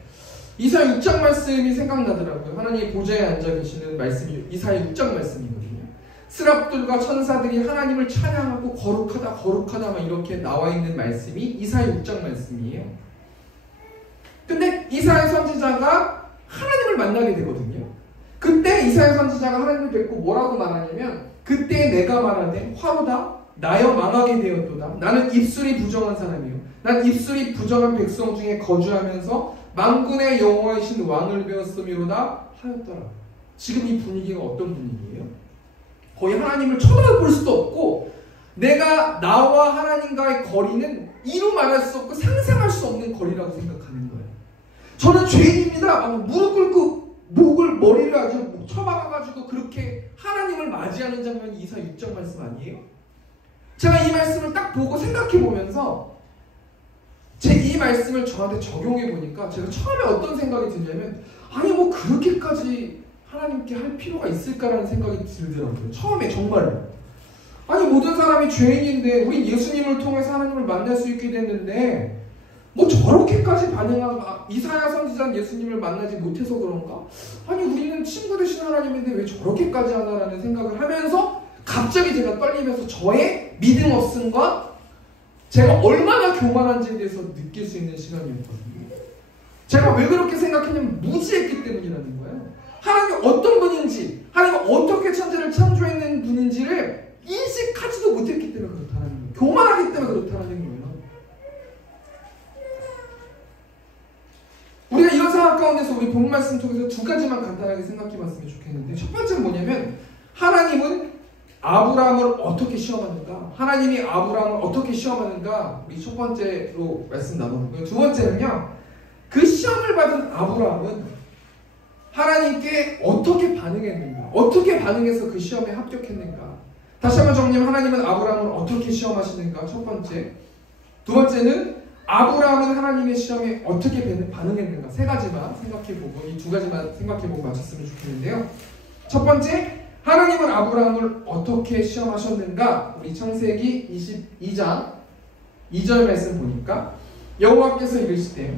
이사야 6장 말씀이 생각나더라고요. 하나님 보좌에 앉아 계시는 말씀이 이사야 6장 말씀이거든요. 스랍들과 천사들이 하나님을 찬양하고 거룩하다 거룩하다 막 이렇게 나와 있는 말씀이 이사야 6장 말씀이에요. 근데 이사야 선지자가 하나님을 만나게 되거든요. 그때 이사야 선지자가 하나님을 뵙고 뭐라고 말하냐면, 그때 내가 말하되 화로다 나여 망하게 되었도다. 나는 입술이 부정한 사람이요, 난 입술이 부정한 백성 중에 거주하면서 만군의 여호와이신 왕을 배웠음이로다 하였더라. 지금 이 분위기가 어떤 분위기예요? 거의 하나님을 쳐다볼 수도 없고, 내가 나와 하나님과의 거리는 이루 말할 수 없고 상상할 수 없는 거리라고 생각하는 거예요. 저는 죄인입니다. 무릎 꿇고 머리를 아주 쳐박아가지고 그렇게 하나님을 맞이하는 장면이 이사야 6장 말씀 아니에요? 제가 이 말씀을 딱 보고 생각해 보면서 제 이 말씀을 저한테 적용해 보니까 제가 처음에 어떤 생각이 드냐면, 아니 뭐 그렇게까지 하나님께 할 필요가 있을까라는 생각이 들더라고요. 처음에 정말로. 아니 모든 사람이 죄인인데 우리 예수님을 통해서 하나님을 만날 수 있게 됐는데 뭐 저렇게까지 반응하고, 이사야 선지자는 예수님을 만나지 못해서 그런가? 아니 우리는 친구 되신 하나님인데 왜 저렇게까지 하나라는 생각을 하면서 갑자기 제가 떨리면서 저의 믿음 없음과 제가 얼마나 교만한지에 대해서 느낄 수 있는 시간이었거든요. 제가 왜 그렇게 생각했냐면 무지했기 때문이라는 거예요. 하나님이 어떤 분인지, 하나님이 어떻게 천지를 창조했는 분인지를 인식하지도 못했기 때문에 그렇다는 거예요. 교만하기 때문에 그렇다는 거예요. 우리가 이런 상황 가운데서 우리 본 말씀 통해서 두 가지만 간단하게 생각해 봤으면 좋겠는데, 첫 번째는 뭐냐면, 하나님은 아브라함을 어떻게 시험하는가? 하나님이 아브라함을 어떻게 시험하는가? 우리 첫 번째로 말씀 나눠보고요. 두 번째는요, 그 시험을 받은 아브라함은 하나님께 어떻게 반응했는가? 어떻게 반응해서 그 시험에 합격했는가? 다시 한번 정리하면, 하나님은 아브라함을 어떻게 시험하시는가? 첫 번째. 두 번째는 아브라함은 하나님의 시험에 어떻게 반응했는가? 세 가지만 생각해보고, 이 두 가지만 생각해보고 마쳤으면 좋겠는데요. 첫 번째, 하나님은 아브라함을 어떻게 시험하셨는가? 우리 창세기 22장 2절 말씀 보니까, 여호와께서 이르시되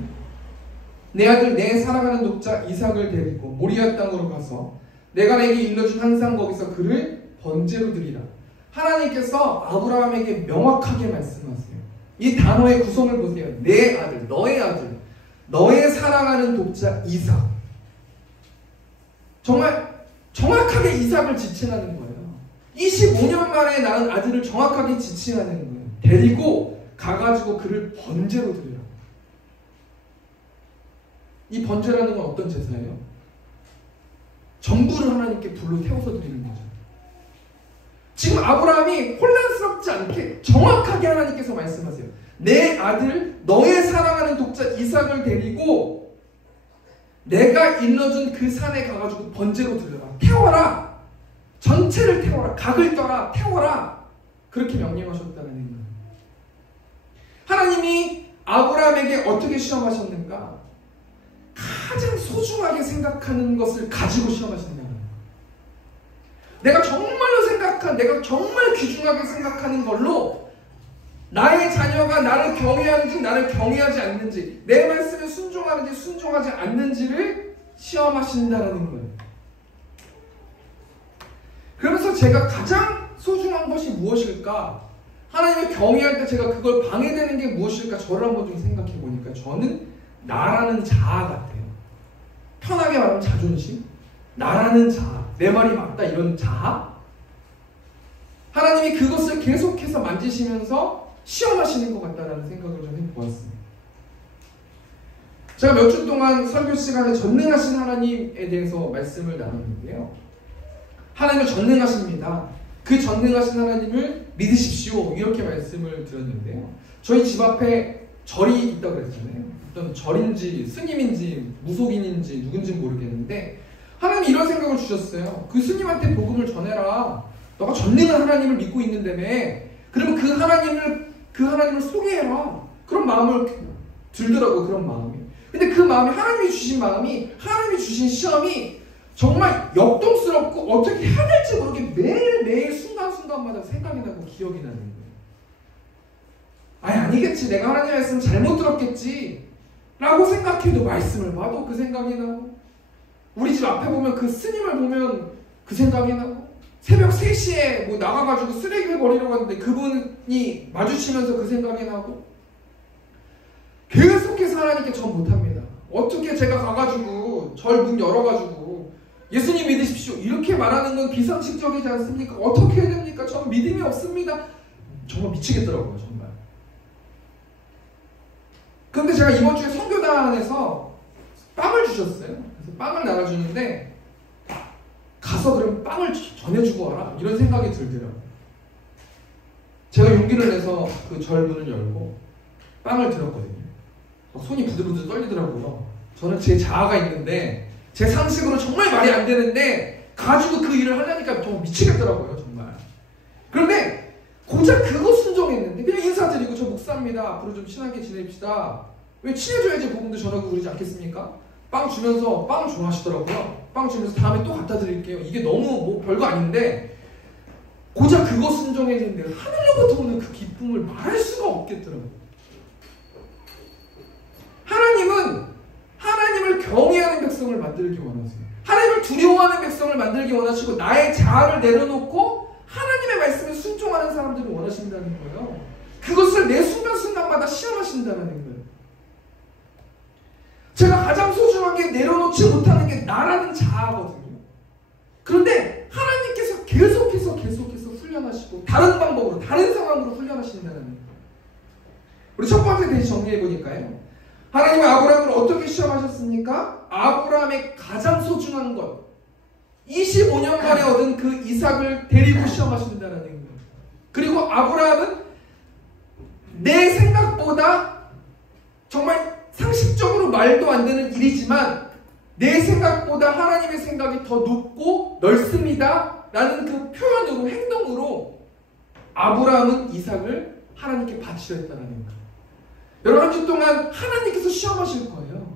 내 아들 내 사랑하는 독자 이삭을 데리고 모리아 땅으로 가서 내가 내게 일러준 항상 거기서 그를 번제로 드리라. 하나님께서 아브라함에게 명확하게 말씀하세요. 이 단어의 구성을 보세요. 내 아들, 너의 아들, 너의 사랑하는 독자 이삭. 정확하게 이삭을 지칭하는 거예요. 25년 만에 낳은 아들을 정확하게 지칭하는 거예요. 데리고 가가지고 그를 번제로 드려요. 이 번제라는 건 어떤 제사예요? 전부를 하나님께 불로 태워서 드리는 거죠. 지금 아브라함이 혼란스럽지 않게 정확하게 하나님께서 말씀하세요. 내 아들, 너의 사랑하는 독자 이삭을 데리고 내가 일러준 그 산에 가가지고 번제로 드려라. 태워라. 전체를 태워라. 각을 떠라. 태워라. 그렇게 명령하셨다는 거예요. 하나님이 아브라함에게 어떻게 시험하셨는가? 가장 소중하게 생각하는 것을 가지고 시험하신다는 거예요. 내가 정말로 생각한, 내가 정말 귀중하게 생각하는 걸로 나의 자녀가 나를 경외하는지 나를 경외하지 않는지, 내 말씀에 순종하는지 순종하지 않는지를 시험하신다는 거예요. 그러면서 제가 가장 소중한 것이 무엇일까? 하나님을 경외할 때 제가 그걸 방해되는 게 무엇일까? 저를 한번 좀 생각해 보니까 저는 나라는 자아 같아요. 편하게 말하면 자존심, 나라는 자아, 내 말이 맞다 이런 자아. 하나님이 그것을 계속해서 만지시면서 시험하시는 것 같다라는 생각을 좀 해보았습니다. 제가 몇 주 동안 설교 시간에 전능하신 하나님에 대해서 말씀을 나눴는데요. 하나님은 전능하십니다. 그 전능하신 하나님을 믿으십시오. 이렇게 말씀을 드렸는데요. 저희 집 앞에 절이 있다고 그랬잖아요. 어떤 절인지 스님인지 무속인인지 누군지 모르겠는데 하나님이 이런 생각을 주셨어요. 그 스님한테 복음을 전해라. 너가 전능한 하나님을 믿고 있는다며. 그러면 그 하나님을 소개해라. 그런 마음을 들더라고요. 그런 마음이. 근데 그 마음이 하나님이 주신 시험이 정말 역동스럽고 어떻게 해야 될지 모르게 매일매일 순간순간마다 생각이 나고 기억이 나는 거예요. 아니겠지. 내가 하나님의 말씀 잘못 들었겠지. 라고 생각해도 말씀을 봐도 그 생각이 나고, 우리 집 앞에 보면 그 스님을 보면 그 생각이 나고, 새벽 3시에 뭐 나가가지고 쓰레기를 버리러 갔는데 그분이 마주치면서 그 생각이 나고, 계속해서 하나님께 전 못합니다. 어떻게 제가 가가지고 절 문 열어가지고 예수님 믿으십시오 이렇게 말하는 건 비상식적이지 않습니까? 어떻게 해야 됩니까? 전 믿음이 없습니다. 정말 미치겠더라고요. 정말. 그런데 제가 이번 주에 선교단에서 빵을 주셨어요. 그래서 빵을 나눠주는데 가서 그럼 빵을 전해주고 와라 이런 생각이 들더라고요. 제가 용기를 내서 그 절 문을 열고 빵을 들었거든요. 손이 부들부들 떨리더라고요. 저는 제 자아가 있는데 제 상식으로 정말 말이 안 되는데 가지고 그 일을 하려니까 정말 미치겠더라고요. 정말. 그런데 고작 그거 순종했는데 그냥 인사드리고 저 목사입니다. 앞으로 좀 친하게 지냅시다. 왜 친해져야지 복음도 전하고 그러지 않겠습니까? 빵 주면서 빵 좋아하시더라고요. 빵 주면서 다음에 또 갖다 드릴게요. 이게 너무 뭐 별거 아닌데 고작 그거 순종했는데 하늘로부터 오는 그 기쁨을 말할 수가 없겠더라고요. 하나님을 경외하는 백성을 만들기 원하세요. 하나님을 두려워하는 백성을 만들기 원하시고 나의 자아를 내려놓고 하나님의 말씀에 순종하는 사람들을 원하신다는 거예요. 그것을 매 순간순간마다 시험하신다는 거예요. 제가 가장 소중한 게 내려놓지 못하는 게 나라는 자아거든요. 그런데 하나님께서 계속해서 훈련하시고 다른 방법으로 다른 상황으로 훈련하신다는 거예요. 우리 첫 번째 대시 정리해보니까요. 하나님은 아브라함을 어떻게 시험하셨습니까? 아브라함의 가장 소중한 것 25년 만에 얻은 그 이삭을 데리고 시험하신다는 거예요. 그리고 아브라함은 내 생각보다 정말 상식적으로 말도 안 되는 일이지만 내 생각보다 하나님의 생각이 더 높고 넓습니다 라는 그 표현으로 행동으로 아브라함은 이삭을 하나님께 바치려 했다는 거예요. 여러분 한 주 동안 하나님께서 시험하실 거예요.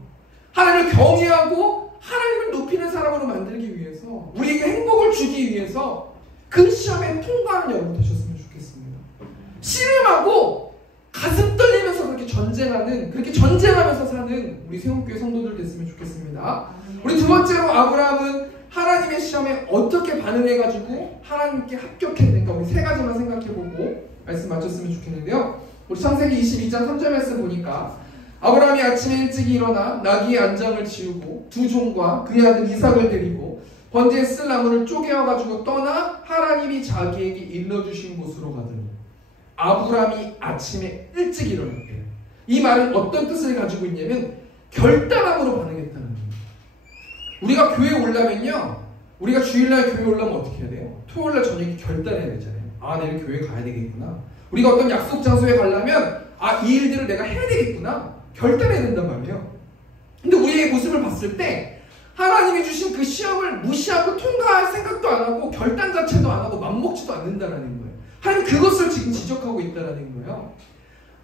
하나님을 경외하고 하나님을 높이는 사람으로 만들기 위해서 우리에게 행복을 주기 위해서 그 시험에 통과하는 여러분 되셨으면 좋겠습니다. 씨름하고 가슴 떨리면서 그렇게 전쟁하면서 사는 우리 세운교회 성도들 됐으면 좋겠습니다. 우리 두 번째로 아브라함은 하나님의 시험에 어떻게 반응해가지고 하나님께 합격했는가 우리 세 가지만 생각해보고 말씀 마쳤으면 좋겠는데요. 우리 창세기 22장 3절 말씀 보니까 아브라함이 아침에 일찍이 일어나 나귀의 안장을 지우고 두 종과 그의 아들 이삭을 데리고 번제에 쓸 나무를 쪼개어가지고 떠나 하나님이 자기에게 일러주신 곳으로 가더니 아브라함이 아침에 일찍 일어났대요. 이 말은 어떤 뜻을 가지고 있냐면 결단함으로 반응했다는 거예요. 우리가 교회에 오려면요, 우리가 주일날 교회에 오려면 어떻게 해야 돼요? 토요일날 저녁에 결단해야 되잖아요. 내일 교회 가야 되겠구나. 우리가 어떤 약속 장소에 가려면 이 일들을 내가 해야 되겠구나 결단해야 된단 말이에요. 근데 우리의 모습을 봤을 때 하나님이 주신 그 시험을 무시하고 통과할 생각도 안 하고 결단 자체도 안 하고 맘먹지도 않는다는 거예요. 하나님 그것을 지금 지적하고 있다는 거예요.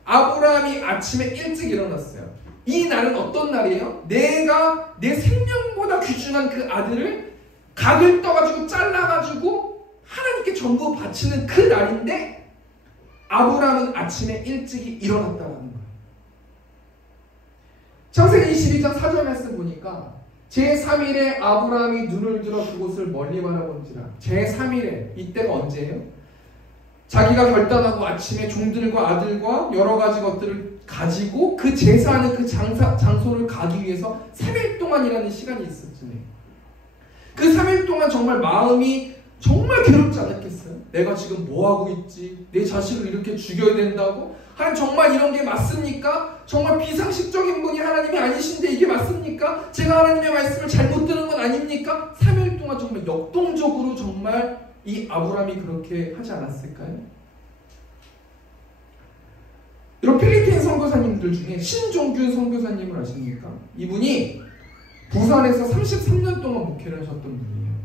아브라함이 아침에 일찍 일어났어요. 이 날은 어떤 날이에요? 내가 내 생명보다 귀중한 그 아들을 각을 떠가지고 잘라가지고 하나님께 전부 바치는 그 날인데 아브라함은 아침에 일찍이 일어났다는 거예요. 창세기 22장 4절 말씀 보니까 제3일에 아브라함이 눈을 들어 그곳을 멀리 바라본지라. 제3일에 이때가 언제예요? 자기가 결단하고 아침에 종들과 아들과 여러 가지 것들을 가지고 그 제사하는 그 장소를 가기 위해서 3일 동안이라는 시간이 있었잖아요. 그 3일 동안 정말 마음이 정말 괴롭지 않았겠어요? 내가 지금 뭐하고 있지? 내 자식을 이렇게 죽여야 된다고? 하나님 정말 이런 게 맞습니까? 정말 비상식적인 분이 하나님이 아니신데 이게 맞습니까? 제가 하나님의 말씀을 잘못 들은 건 아닙니까? 3일 동안 정말 역동적으로 정말 이 아브라함이 그렇게 하지 않았을까요? 여러분, 필리핀 선교사님들 중에 신종균 선교사님을 아십니까? 이분이 부산에서 33년 동안 목회를 하셨던 분이에요.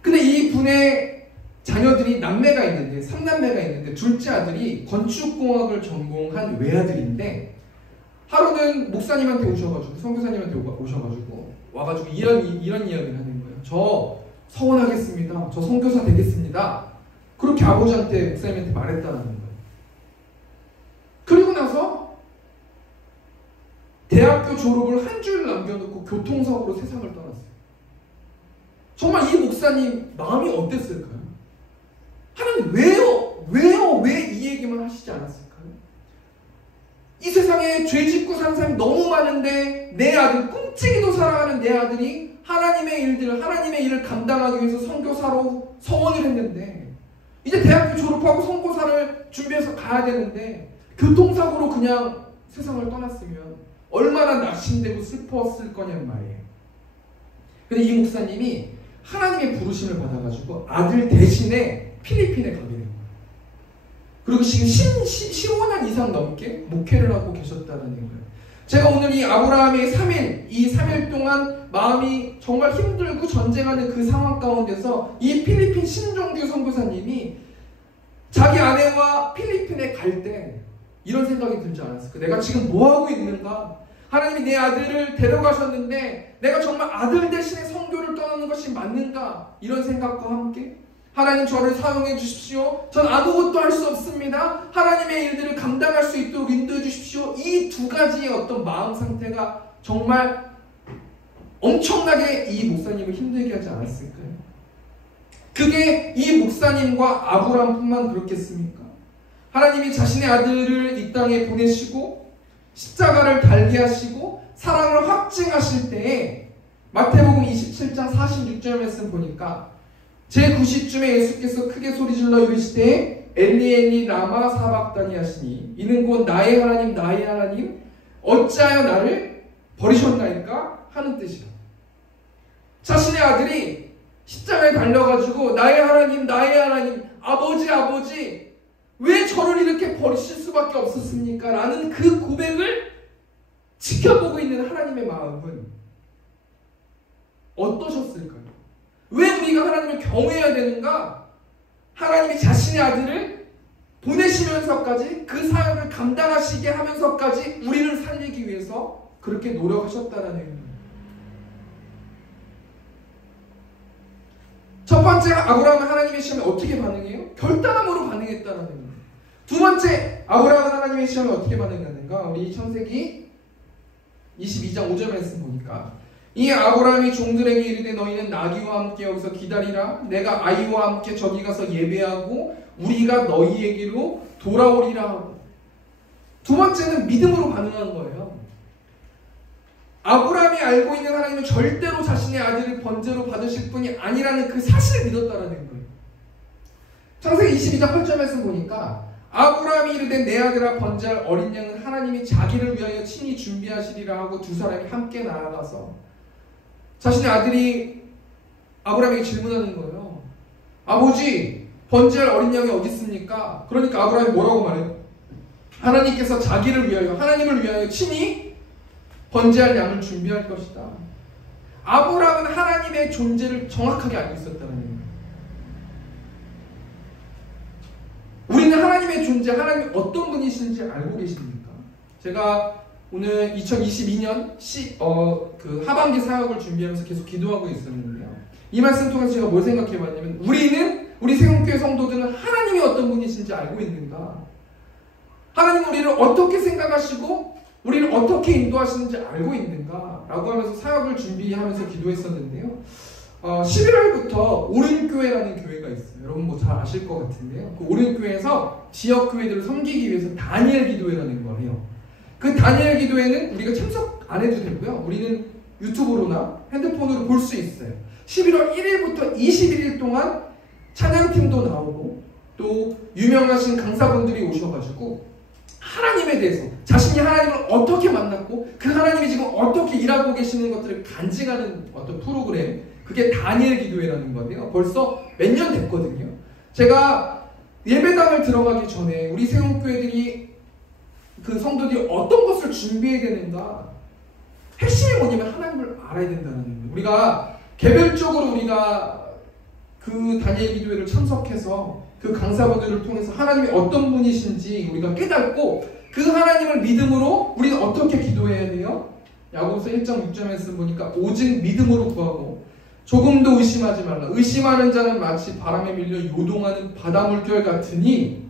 근데 이 분의 자녀들이 남매가 있는데, 3남매가 있는데, 둘째 아들이 건축공학을 전공한 외아들인데, 하루는 목사님한테 오셔가지고, 선교사님한테 오셔가지고 와가지고 이런 이야기를 하는 거예요. 저 서원하겠습니다. 저 선교사 되겠습니다. 그렇게 아버지한테, 목사님한테 말했다는 거예요. 그리고 나서 대학교 졸업을 한 주일 남겨놓고 교통사고로 세상을 떠났어요. 정말 이 목사님 마음이 어땠을까요? 하나님 왜 이 얘기만 하시지 않았을까요? 이 세상에 죄 짓고 사는 사람이 너무 많은데 내 아들, 꿈찍이도 사랑하는 내 아들이 하나님의 일을 감당하기 위해서 선교사로 서원을 했는데, 이제 대학교 졸업하고 선교사를 준비해서 가야 되는데 교통사고로 그냥 세상을 떠났으면 얼마나 낙심되고 슬펐을 거냔 말이에요. 근데 이 목사님이 하나님의 부르심을 받아가지고 아들 대신에 필리핀에 가게 된 거예요. 그리고 지금 15년 이상 넘게 목회를 하고 계셨다는 거예요. 제가 오늘 이 아브라함의 3일 동안 마음이 정말 힘들고 전쟁하는 그 상황 가운데서 이 필리핀 신종규 선교사님이 자기 아내와 필리핀에 갈 때 이런 생각이 들지 않았을까? 내가 지금 뭐하고 있는가? 하나님이 내 아들을 데려가셨는데 내가 정말 아들 대신에 선교를 떠나는 것이 맞는가? 이런 생각과 함께 하나님, 저를 사용해 주십시오. 전 아무것도 할 수 없습니다. 하나님의 일들을 감당할 수 있도록 인도해 주십시오. 이 두 가지의 어떤 마음 상태가 정말 엄청나게 이 목사님을 힘들게 하지 않았을까요? 그게 이 목사님과 아브라함뿐만 그렇겠습니까? 하나님이 자신의 아들을 이 땅에 보내시고 십자가를 달게 하시고 사랑을 확증하실 때에 마태복음 27장 46절 말씀 보니까 제90쯤에 예수께서 크게 소리질러 이르시되 엘리 엘리 라마 사박다니 하시니 이는 곧 나의 하나님 어찌하여 나를 버리셨나이까 하는 뜻이라. 자신의 아들이 십자가에 달려가지고 나의 하나님 아버지 왜 저를 이렇게 버리실 수밖에 없었습니까? 라는 그 고백을 지켜보고 있는 하나님의 마음은 어떠셨을까요? 왜 우리가 하나님을 경외해야 되는가? 하나님이 자신의 아들을 보내시면서까지 그 사역을 감당하시게 하면서까지 우리를 살리기 위해서 그렇게 노력하셨다는 거예요. 첫 번째, 아브라함은 하나님의 시험에 어떻게 반응해요? 결단함으로 반응했다는 거예요. 두 번째, 아브라함은 하나님의 시험에 어떻게 반응하는가? 우리 창세기 22장 5절 말씀 보니까 이 아브라함이 종들에게 이르되 너희는 나귀와 함께 여기서 기다리라. 내가 아이와 함께 저기 가서 예배하고 우리가 너희에게로 돌아오리라 하고. 두 번째는 믿음으로 반응하는 거예요. 아브라함이 알고 있는 하나님은 절대로 자신의 아들을 번제로 받으실 분이 아니라는 그 사실을 믿었다라는 거예요. 창세기 22장 8절 말씀 보니까 아브라함이 이르되 내 아들아 번제할 어린 양은 하나님이 자기를 위하여 친히 준비하시리라 하고 두 사람이 함께 나아가서 자신의 아들이 아브라함에게 질문하는 거예요. 아버지, 번제할 어린 양이 어디 있습니까? 그러니까 아브라함이 뭐라고 말해요? 하나님께서 하나님을 위하여 친히 번제할 양을 준비할 것이다. 아브라함은 하나님의 존재를 정확하게 알고 있었다는 거예요. 우리는 하나님의 존재, 하나님이 어떤 분이신지 알고 계십니까? 제가 오늘 2022년 그 하반기 사역을 준비하면서 계속 기도하고 있었는데요. 이 말씀 통해서 제가 뭘 생각해봤냐면 우리 세운교회 성도들은 하나님이 어떤 분이신지 알고 있는가? 하나님은 우리를 어떻게 생각하시고 우리를 어떻게 인도하시는지 알고 있는가? 라고 하면서 사역을 준비하면서 기도했었는데요. 11월부터 오른교회라는 교회가 있어요. 여러분 뭐 잘 아실 것 같은데요. 그 오른교회에서 지역교회들을 섬기기 위해서 다니엘 기도회라는 거예요. 그 다니엘 기도회는 우리가 참석 안 해도 되고요. 우리는 유튜브로나 핸드폰으로 볼 수 있어요. 11월 1일부터 21일 동안 찬양팀도 나오고 또 유명하신 강사분들이 오셔가지고 하나님에 대해서 자신이 하나님을 어떻게 만났고 그 하나님이 지금 어떻게 일하고 계시는 것들을 간증하는 어떤 프로그램, 그게 다니엘 기도회라는 건데요. 벌써 몇 년 됐거든요. 제가 예배당을 들어가기 전에 우리 세움교회들이 그 성도들이 어떤 것을 준비해야 되는가, 핵심이 뭐냐면 하나님을 알아야 된다는 거예요. 우리가 개별적으로 우리가 그 다니엘 기도회를 참석해서 그 강사분들을 통해서 하나님이 어떤 분이신지 우리가 깨닫고 그 하나님을 믿음으로 우리는 어떻게 기도해야 돼요? 야고보서 1장 6절에서 보니까 오직 믿음으로 구하고 조금도 의심하지 말라. 의심하는 자는 마치 바람에 밀려 요동하는 바다물결 같으니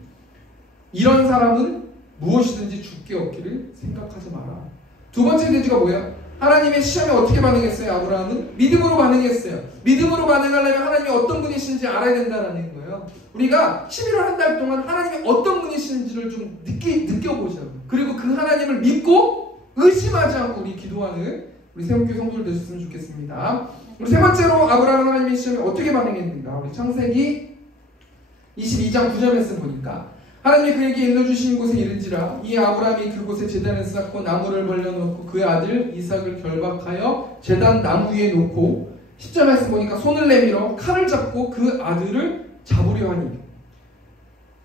이런 사람은 무엇이든지 죽게 얻기를 생각하지 마라. 두 번째 대지가 뭐예요? 하나님의 시험에 어떻게 반응했어요? 아브라함은 믿음으로 반응했어요. 믿음으로 반응하려면 하나님이 어떤 분이신지 알아야 된다는 거예요. 우리가 11월 한 달 동안 하나님이 어떤 분이신지를 좀 느껴보자고. 그리고 그 하나님을 믿고 의심하지 않고 우리 기도하는 우리 세움교회 성도들 되셨으면 좋겠습니다. 우리 세 번째로 아브라함 하나님의 시험에 어떻게 반응했는가? 우리 창세기 22장 9절에서 보니까 하나님이 그에게 일러주신 곳에 이른지라 이 아브라함이 그곳에 제단을 쌓고 나무를 벌려놓고 그의 아들 이삭을 결박하여 제단 나무 위에 놓고 10절에서 보니까 손을 내밀어 칼을 잡고 그 아들을 잡으려 하니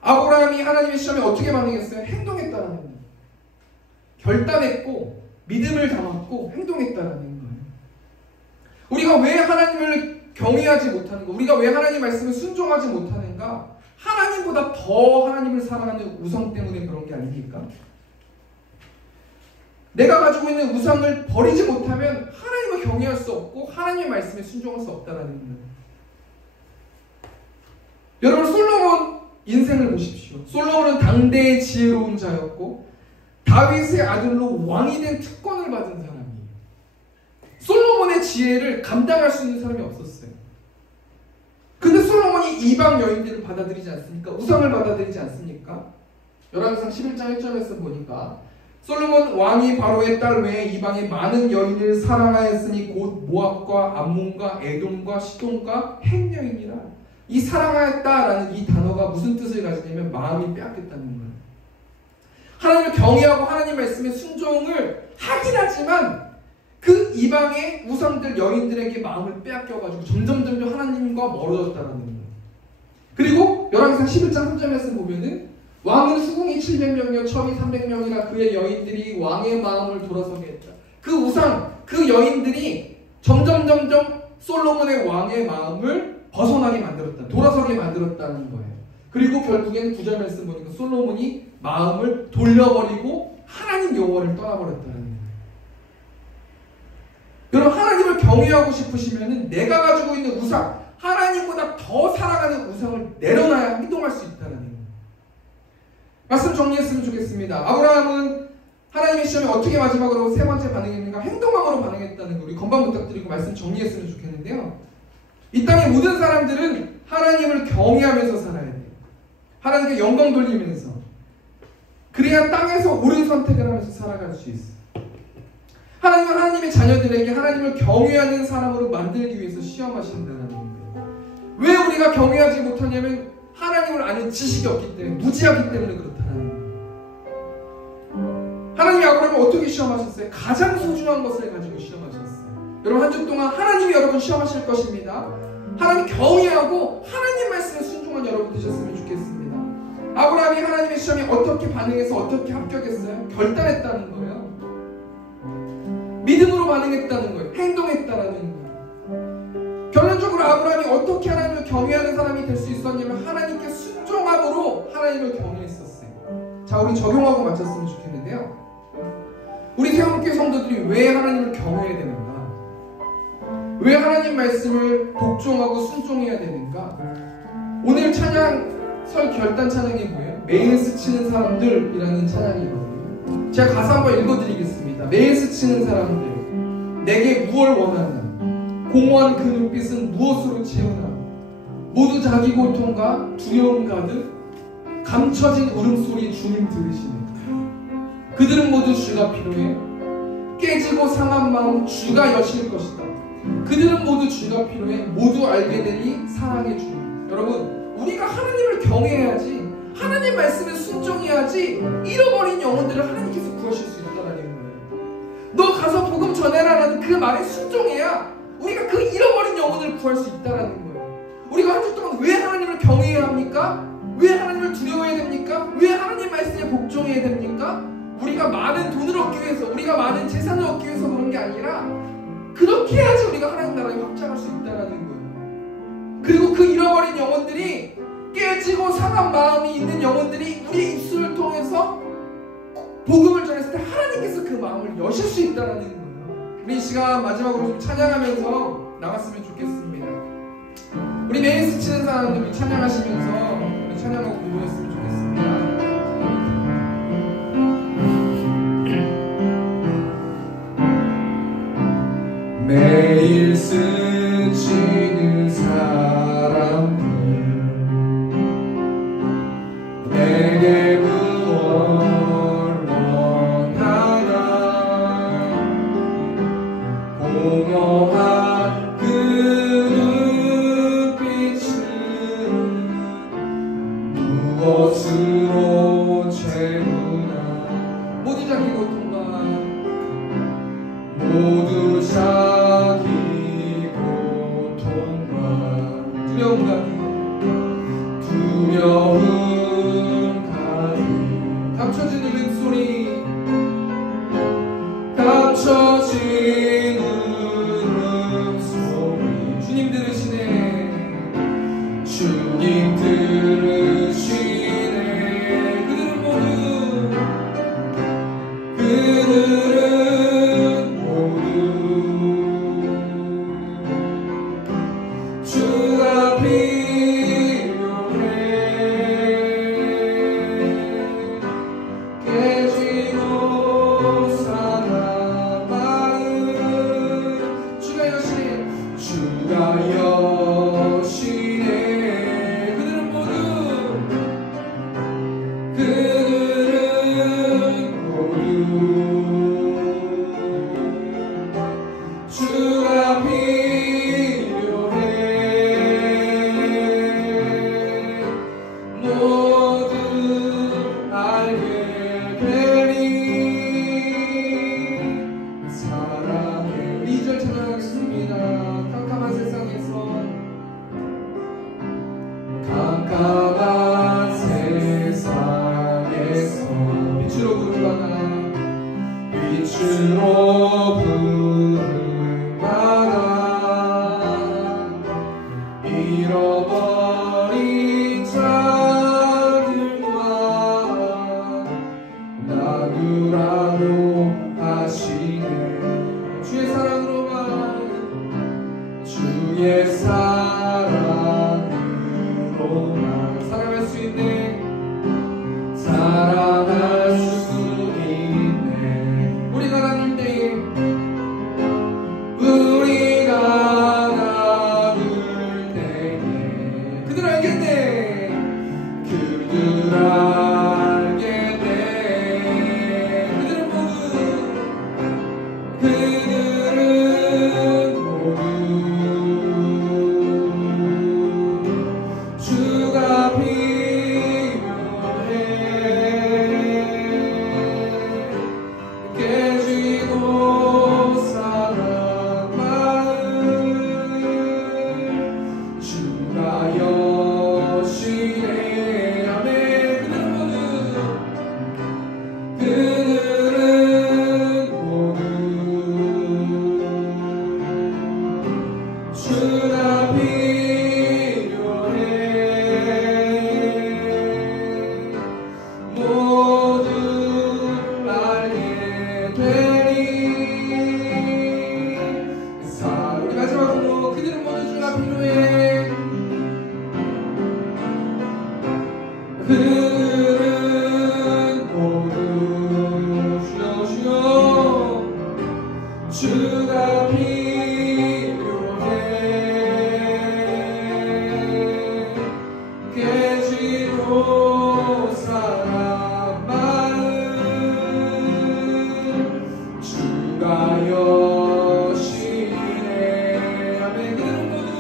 아브라함이 하나님의 시험에 어떻게 반응했어요? 행동했다라는 거예요. 결단했고 믿음을 담았고 행동했다라는 거예요. 우리가 왜 하나님을 경외하지 못하는가? 우리가 왜 하나님 말씀을 순종하지 못하는가? 하나님보다 더 하나님을 사랑하는 우상 때문에 그런 게 아닙니까? 내가 가지고 있는 우상을 버리지 못하면 하나님을 경외할 수 없고 하나님의 말씀에 순종할 수 없다는 거예요. 여러분 솔로몬 인생을 보십시오. 솔로몬은 당대의 지혜로운 자였고 다윗의 아들로 왕이 된 특권을 받은 사람이에요. 솔로몬의 지혜를 감당할 수 있는 사람이 없었어요. 근데 솔로몬이 이방 여인들을 받아들이지 않습니까? 우상을 받아들이지 않습니까? 열왕기상 11장 1절에서 보니까 솔로몬 왕이 바로의 딸 외에 이방의 많은 여인을 사랑하였으니 곧 모압과 암몬과 에돔과 시돈과 헷 여인이라. 이 사랑하였다라는 이 단어가 무슨 뜻을 가지냐면 마음이 빼앗겼다는 거예요. 하나님을 경외하고 하나님 말씀에 순종을 하긴 하지만 그 이방의 우상들 여인들에게 마음을 빼앗겨가지고 점점 하나님과 멀어졌다는 거예요. 그리고 열왕기상 11장 3절에서 보면은 왕은 수궁이 700명이요 첩이 300명이라 그의 여인들이 왕의 마음을 돌아서게 했다. 그 우상, 그 여인들이 점점 솔로몬의 왕의 마음을 벗어나게 만들었다. 돌아서게 만들었다는 거예요. 그리고 결국엔 9절 말씀 보니까 솔로몬이 마음을 돌려버리고 하나님 여호와를 떠나버렸다는 거예요. 여러분 하나님을 경외하고 싶으시면 내가 가지고 있는 우상, 하나님보다 더 사랑하는 우상을 내려놔야 행동할 수 있다는 거예요. 말씀 정리했으면 좋겠습니다. 아브라함은 하나님의 시험에 어떻게 마지막으로 세 번째 반응했는가? 행동함으로 반응했다는 거 우리 건방 부탁드리고 말씀 정리했으면 좋겠는데요. 이 땅의 모든 사람들은 하나님을 경외하면서 살아야 돼요. 하나님께 영광 돌리면서. 그래야 땅에서 옳은 선택을 하면서 살아갈 수 있어요. 하나님은 하나님의 자녀들에게 하나님을 경외하는 사람으로 만들기 위해서 시험하신다는 거예요. 왜 우리가 경외하지 못하냐면 하나님을 아는 지식이 없기 때문에, 무지하기 때문에 그렇다는 거예요. 하나님이 아브라함을 어떻게 시험하셨어요? 가장 소중한 것을 가지고 시험하셨어요. 여러분 한 주 동안 하나님이 여러분 시험하실 것입니다. 하나님 경외하고 하나님 말씀에 순종한 여러분 되셨으면 좋겠습니다. 아브라함이 하나님의 시험에 어떻게 반응해서 어떻게 합격했어요? 결단했다는 거예요. 믿음으로 반응했다는 거예요. 행동했다라는 거예요. 결론적으로 아브라함이 어떻게 하나님을 경외하는 사람이 될 수 있었냐면 하나님께 순종함으로 하나님을 경외했었어요. 자, 우리 적용하고 마쳤으면 좋겠는데요. 우리 세움교회 성도들이 왜 하나님을 경외해야 되는가? 왜 하나님 말씀을 복종하고 순종해야 되는가? 오늘 찬양 설 결단 찬양이 뭐예요? 매일 스치는 사람들이라는 찬양이거든요. 제가 가사 한번 읽어드리겠습니다. 매일 스치는 사람들, 내게 무엇을 원하나? 공허한 그 눈빛은 무엇으로 채우나? 모두 자기 고통과 두려움 가득 감춰진 울음소리 주님 들으시네. 그들은 모두 주가 필요해. 깨지고 상한 마음 주가 여실 것이다. 그들은 모두 주가 필요해. 모두 알게 되니 사랑의 주. 여러분, 우리가 하나님을 경외해야지, 하나님 말씀에 순종해야지 잃어버린 영혼들을 하나님께서 구하실 수 있다는 거예요. 너 가서 복음 전해라라는 그 말에 순종해야 우리가 그 잃어버린 영혼을 구할 수 있다라는 거예요. 우리가 한 주 동안 왜 하나님을 경외해야 합니까? 왜 하나님을 두려워해야 됩니까? 왜 하나님 말씀에 복종해야 됩니까? 우리가 많은 돈을 얻기 위해서, 우리가 많은 재산을 얻기 위해서 그런 게 아니라 그렇게 해야지 우리가 하나님 나라에 확장할 수 있다라는 거예요. 그리고 그 잃어버린 영혼들이, 깨지고 상한 마음이 있는 영혼들이 우리의 입술을 통해서 복음을 전했을 때 하나님께서 그 마음을 여실 수 있다라는 거예요. 우리 이 시간 마지막으로 좀 찬양하면서 나갔으면 좋겠습니다. 우리 메인스 치는 사람들이 찬양하시면서 우리 찬양하고 기도했으면 좋겠습니다. 매일 스치는 사람들 내게 무엇 원하나 공허한 그 눈빛은 무엇으로 채우나 모두 자기 고통과 모두 자기 고통과 두려움 가득 감춰진 울음소리 주님 들으시네 주님 들으시네 그들은 모두 주가 필요해 깨지고 사나 마음 주가 여시네 그들은 모두 주가 필요해 모두 알게 되리 사랑해. 2절 찬양하겠습니다. 캄캄한 세상에서 빛으로 부르거나 빛으로 부르거나 잃어버린 자들과 나누라고 하시네 주의 사랑으로만 사랑할 수 있네 우리가 나눌 때에 그들 알겠네 그들은 모두 주가 필요해 깨지고 사랑 마음 주가 여시네 아멘 그들은 모두 주가 필요해 모두 알게 되리 우리 마지막으로 그들은 모두 주가 필요해 그들은 모두 주가 필요해 깨지고 사랑 마음 주가 여시네 아멘 그들은 모두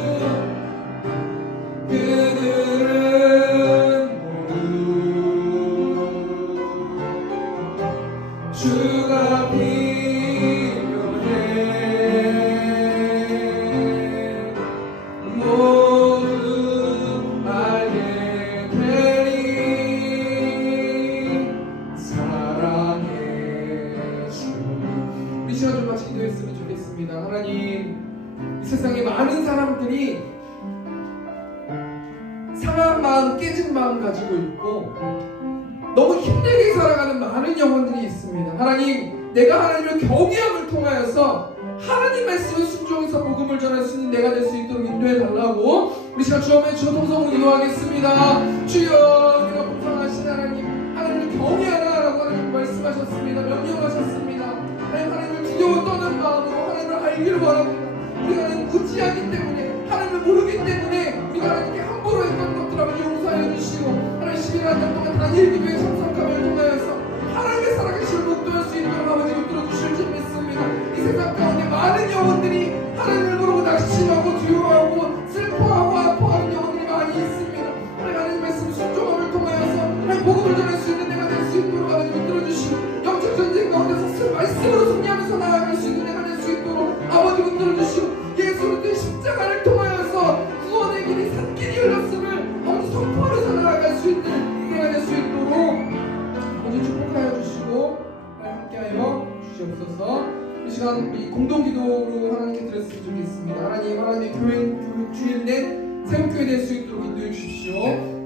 세상에 많은 사람들이 상한 마음, 깨진 마음 가지고 있고 너무 힘들게 살아가는 많은 영혼들이 있습니다. 하나님, 내가 하나님을 경외함을 통하여서 하나님 말씀을 순종해서 복음을 전할 수 있는 내가 될 수 있도록 인도해 달라고 우리 시간 주님의 주동성으로 기도하겠습니다. 주여, 우리가 풍성하신 하나님을 경외하라라고 하나님 말씀하셨습니다. 명령하셨습니다. 하나님을 두려워 떠는 마음으로 하나님을 알기를 원합니다. 우리가 하나님 무지하기 때문에, 하나님을 모르기 때문에 우리가 하나님께 함부로 했던 것들 아버지 용서하여 주시고, 하나님 11년 동안 단일 기도의 참석함을 통하여서 하나님의 살아계심을 목도할 수 있도록 아버지 붙들어 주실 줄 믿습니다. 이 세상 가운데 많은 영혼들이 하나님을 모르고 낙심하고 두려워하고 슬퍼하고 아파하는 영혼들이 많이 있습니다. 하나님 말씀 순종함을 통하여서 하나님 복음을 전할 수 있는 내가 될 수 있도록 아버지 붙들어 주시고, 영적 전쟁 가운데서 말씀으로 승리하면서 나아갈 수 있는 내가 될 수 있도록 아버지 붙들어 주시고, 예수 그리스도의 십자가를 통하여서 구원의 길이 산길이 열렸음을 아버지 선포하면서 나아갈 수 있는 내가 될 수 있도록 아버지 축복하여 주시고 함께하여 주시옵소서. 이 시간 우리 공동기도로 하나님께 드렸으면 좋겠습니다. 하나님의 교회 주일 내 새롭교회 될 수 있도록 인도해 주십시오.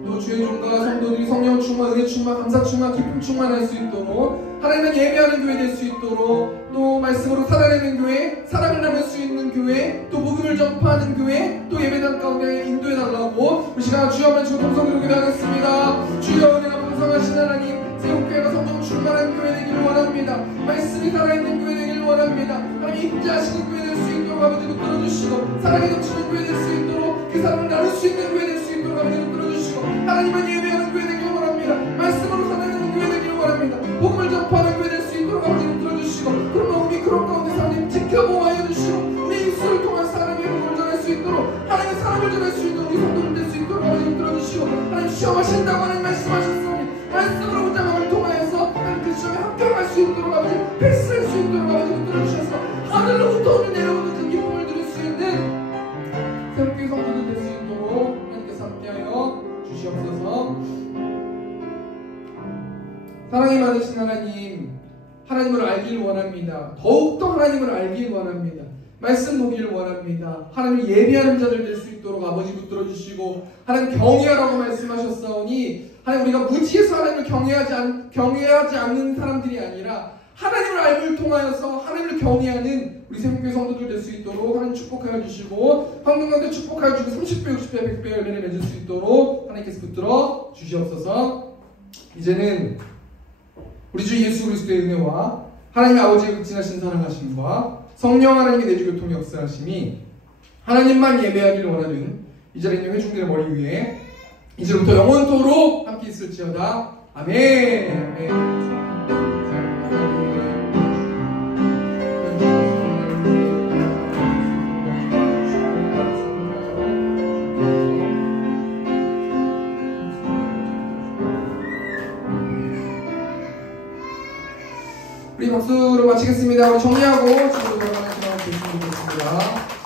또 주의 종과 성도들이 성령 충만, 은혜 충만, 감사 충만, 기쁨 충만할 수 있도록, 하나님만 예배하는 교회 될 수 있도록, 또 말씀으로 살아내는 교회, 사랑을 나눌 수 있는 교회, 또 복음을 전파하는 교회, 또 예배당 가운데 인도해 달라고 우리 시간 주여만 주 동성으로 기도하겠습니다. 주여, 은혜가 풍성하신 하나님, 새롭교회가 성령 충만한 교회 되기를 원합니다. 말씀이 살아있는 교회 되기를 원합니다. 하나님 임재하시는 교회 될 수 있도록 아버지 붙들어주시고, 사랑이 넘치는 교회 될 수 있도록, 그 사랑을 나눌 수 있는 교회 될 수 있도록 아버지 붙들어주시고, 하나님만 예배하는 교회 되기를 원합니다. 말씀으로 살아내는 교회 되기를 원합니다. 복음을 전파하는 교회 될 수 있도록 아버지 붙들어주시고, 그런 오미크론 가운데 하나님 지켜보아여 주시고, 우리 입술을 통한 사람의 복음을 전할 수 있도록, 하나님의 사랑을 전할 수 있도록 우리 성도들 될 수 있도록 아버지 붙들어주시고, 하나님 시험하신다고 하나님 말씀하셨으니 말씀으로 문장함을 통하여서 하나님 그 시험에 합격할 수 있도록 아버지 패스할 수 있도록 아버지 붙들어주셔서 하늘로부터 오는 내려오는 그 기쁨을 드릴 수 있는 새롭게 성도들 될 수 있도록 하나님께서 함께하여 주시옵소서. 사랑이 많으신 하나님을 알기를 원합니다. 더욱더 하나님을 알기를 원합니다. 말씀 보기를 원합니다. 하나님을 예배하는 자들 될 수 있도록 아버지 붙들어 주시고, 하나님 경외하라고 말씀하셨사오니, 하나님 우리가 무지해서 하나님을 경외하지 않는 사람들이 아니라 하나님을 알기를 통하여서 하나님을 경외하는 우리 새롭게 성도들 될 수 있도록 하나님 축복하여 주시고, 황금 가운데 축복하여 주시고 30배, 60배, 100배 열매를 맺을 수 있도록 하나님께서 붙들어 주시옵소서. 이제는 우리 주 예수 그리스도의 은혜와 하나님 아버지의 극진하신 사랑하심과 성령 하나님의 내주교통의 역사하심이 하나님만 예배하기를 원하는 이 자리에 있는 회중들의 머리 위에 이제부터 영원토록 함께 있을지어다. 아멘. 아멘. 우리 박수로 마치겠습니다. 우리 정리하고 주로 돌아가는 시간 되시면 좋겠습니다.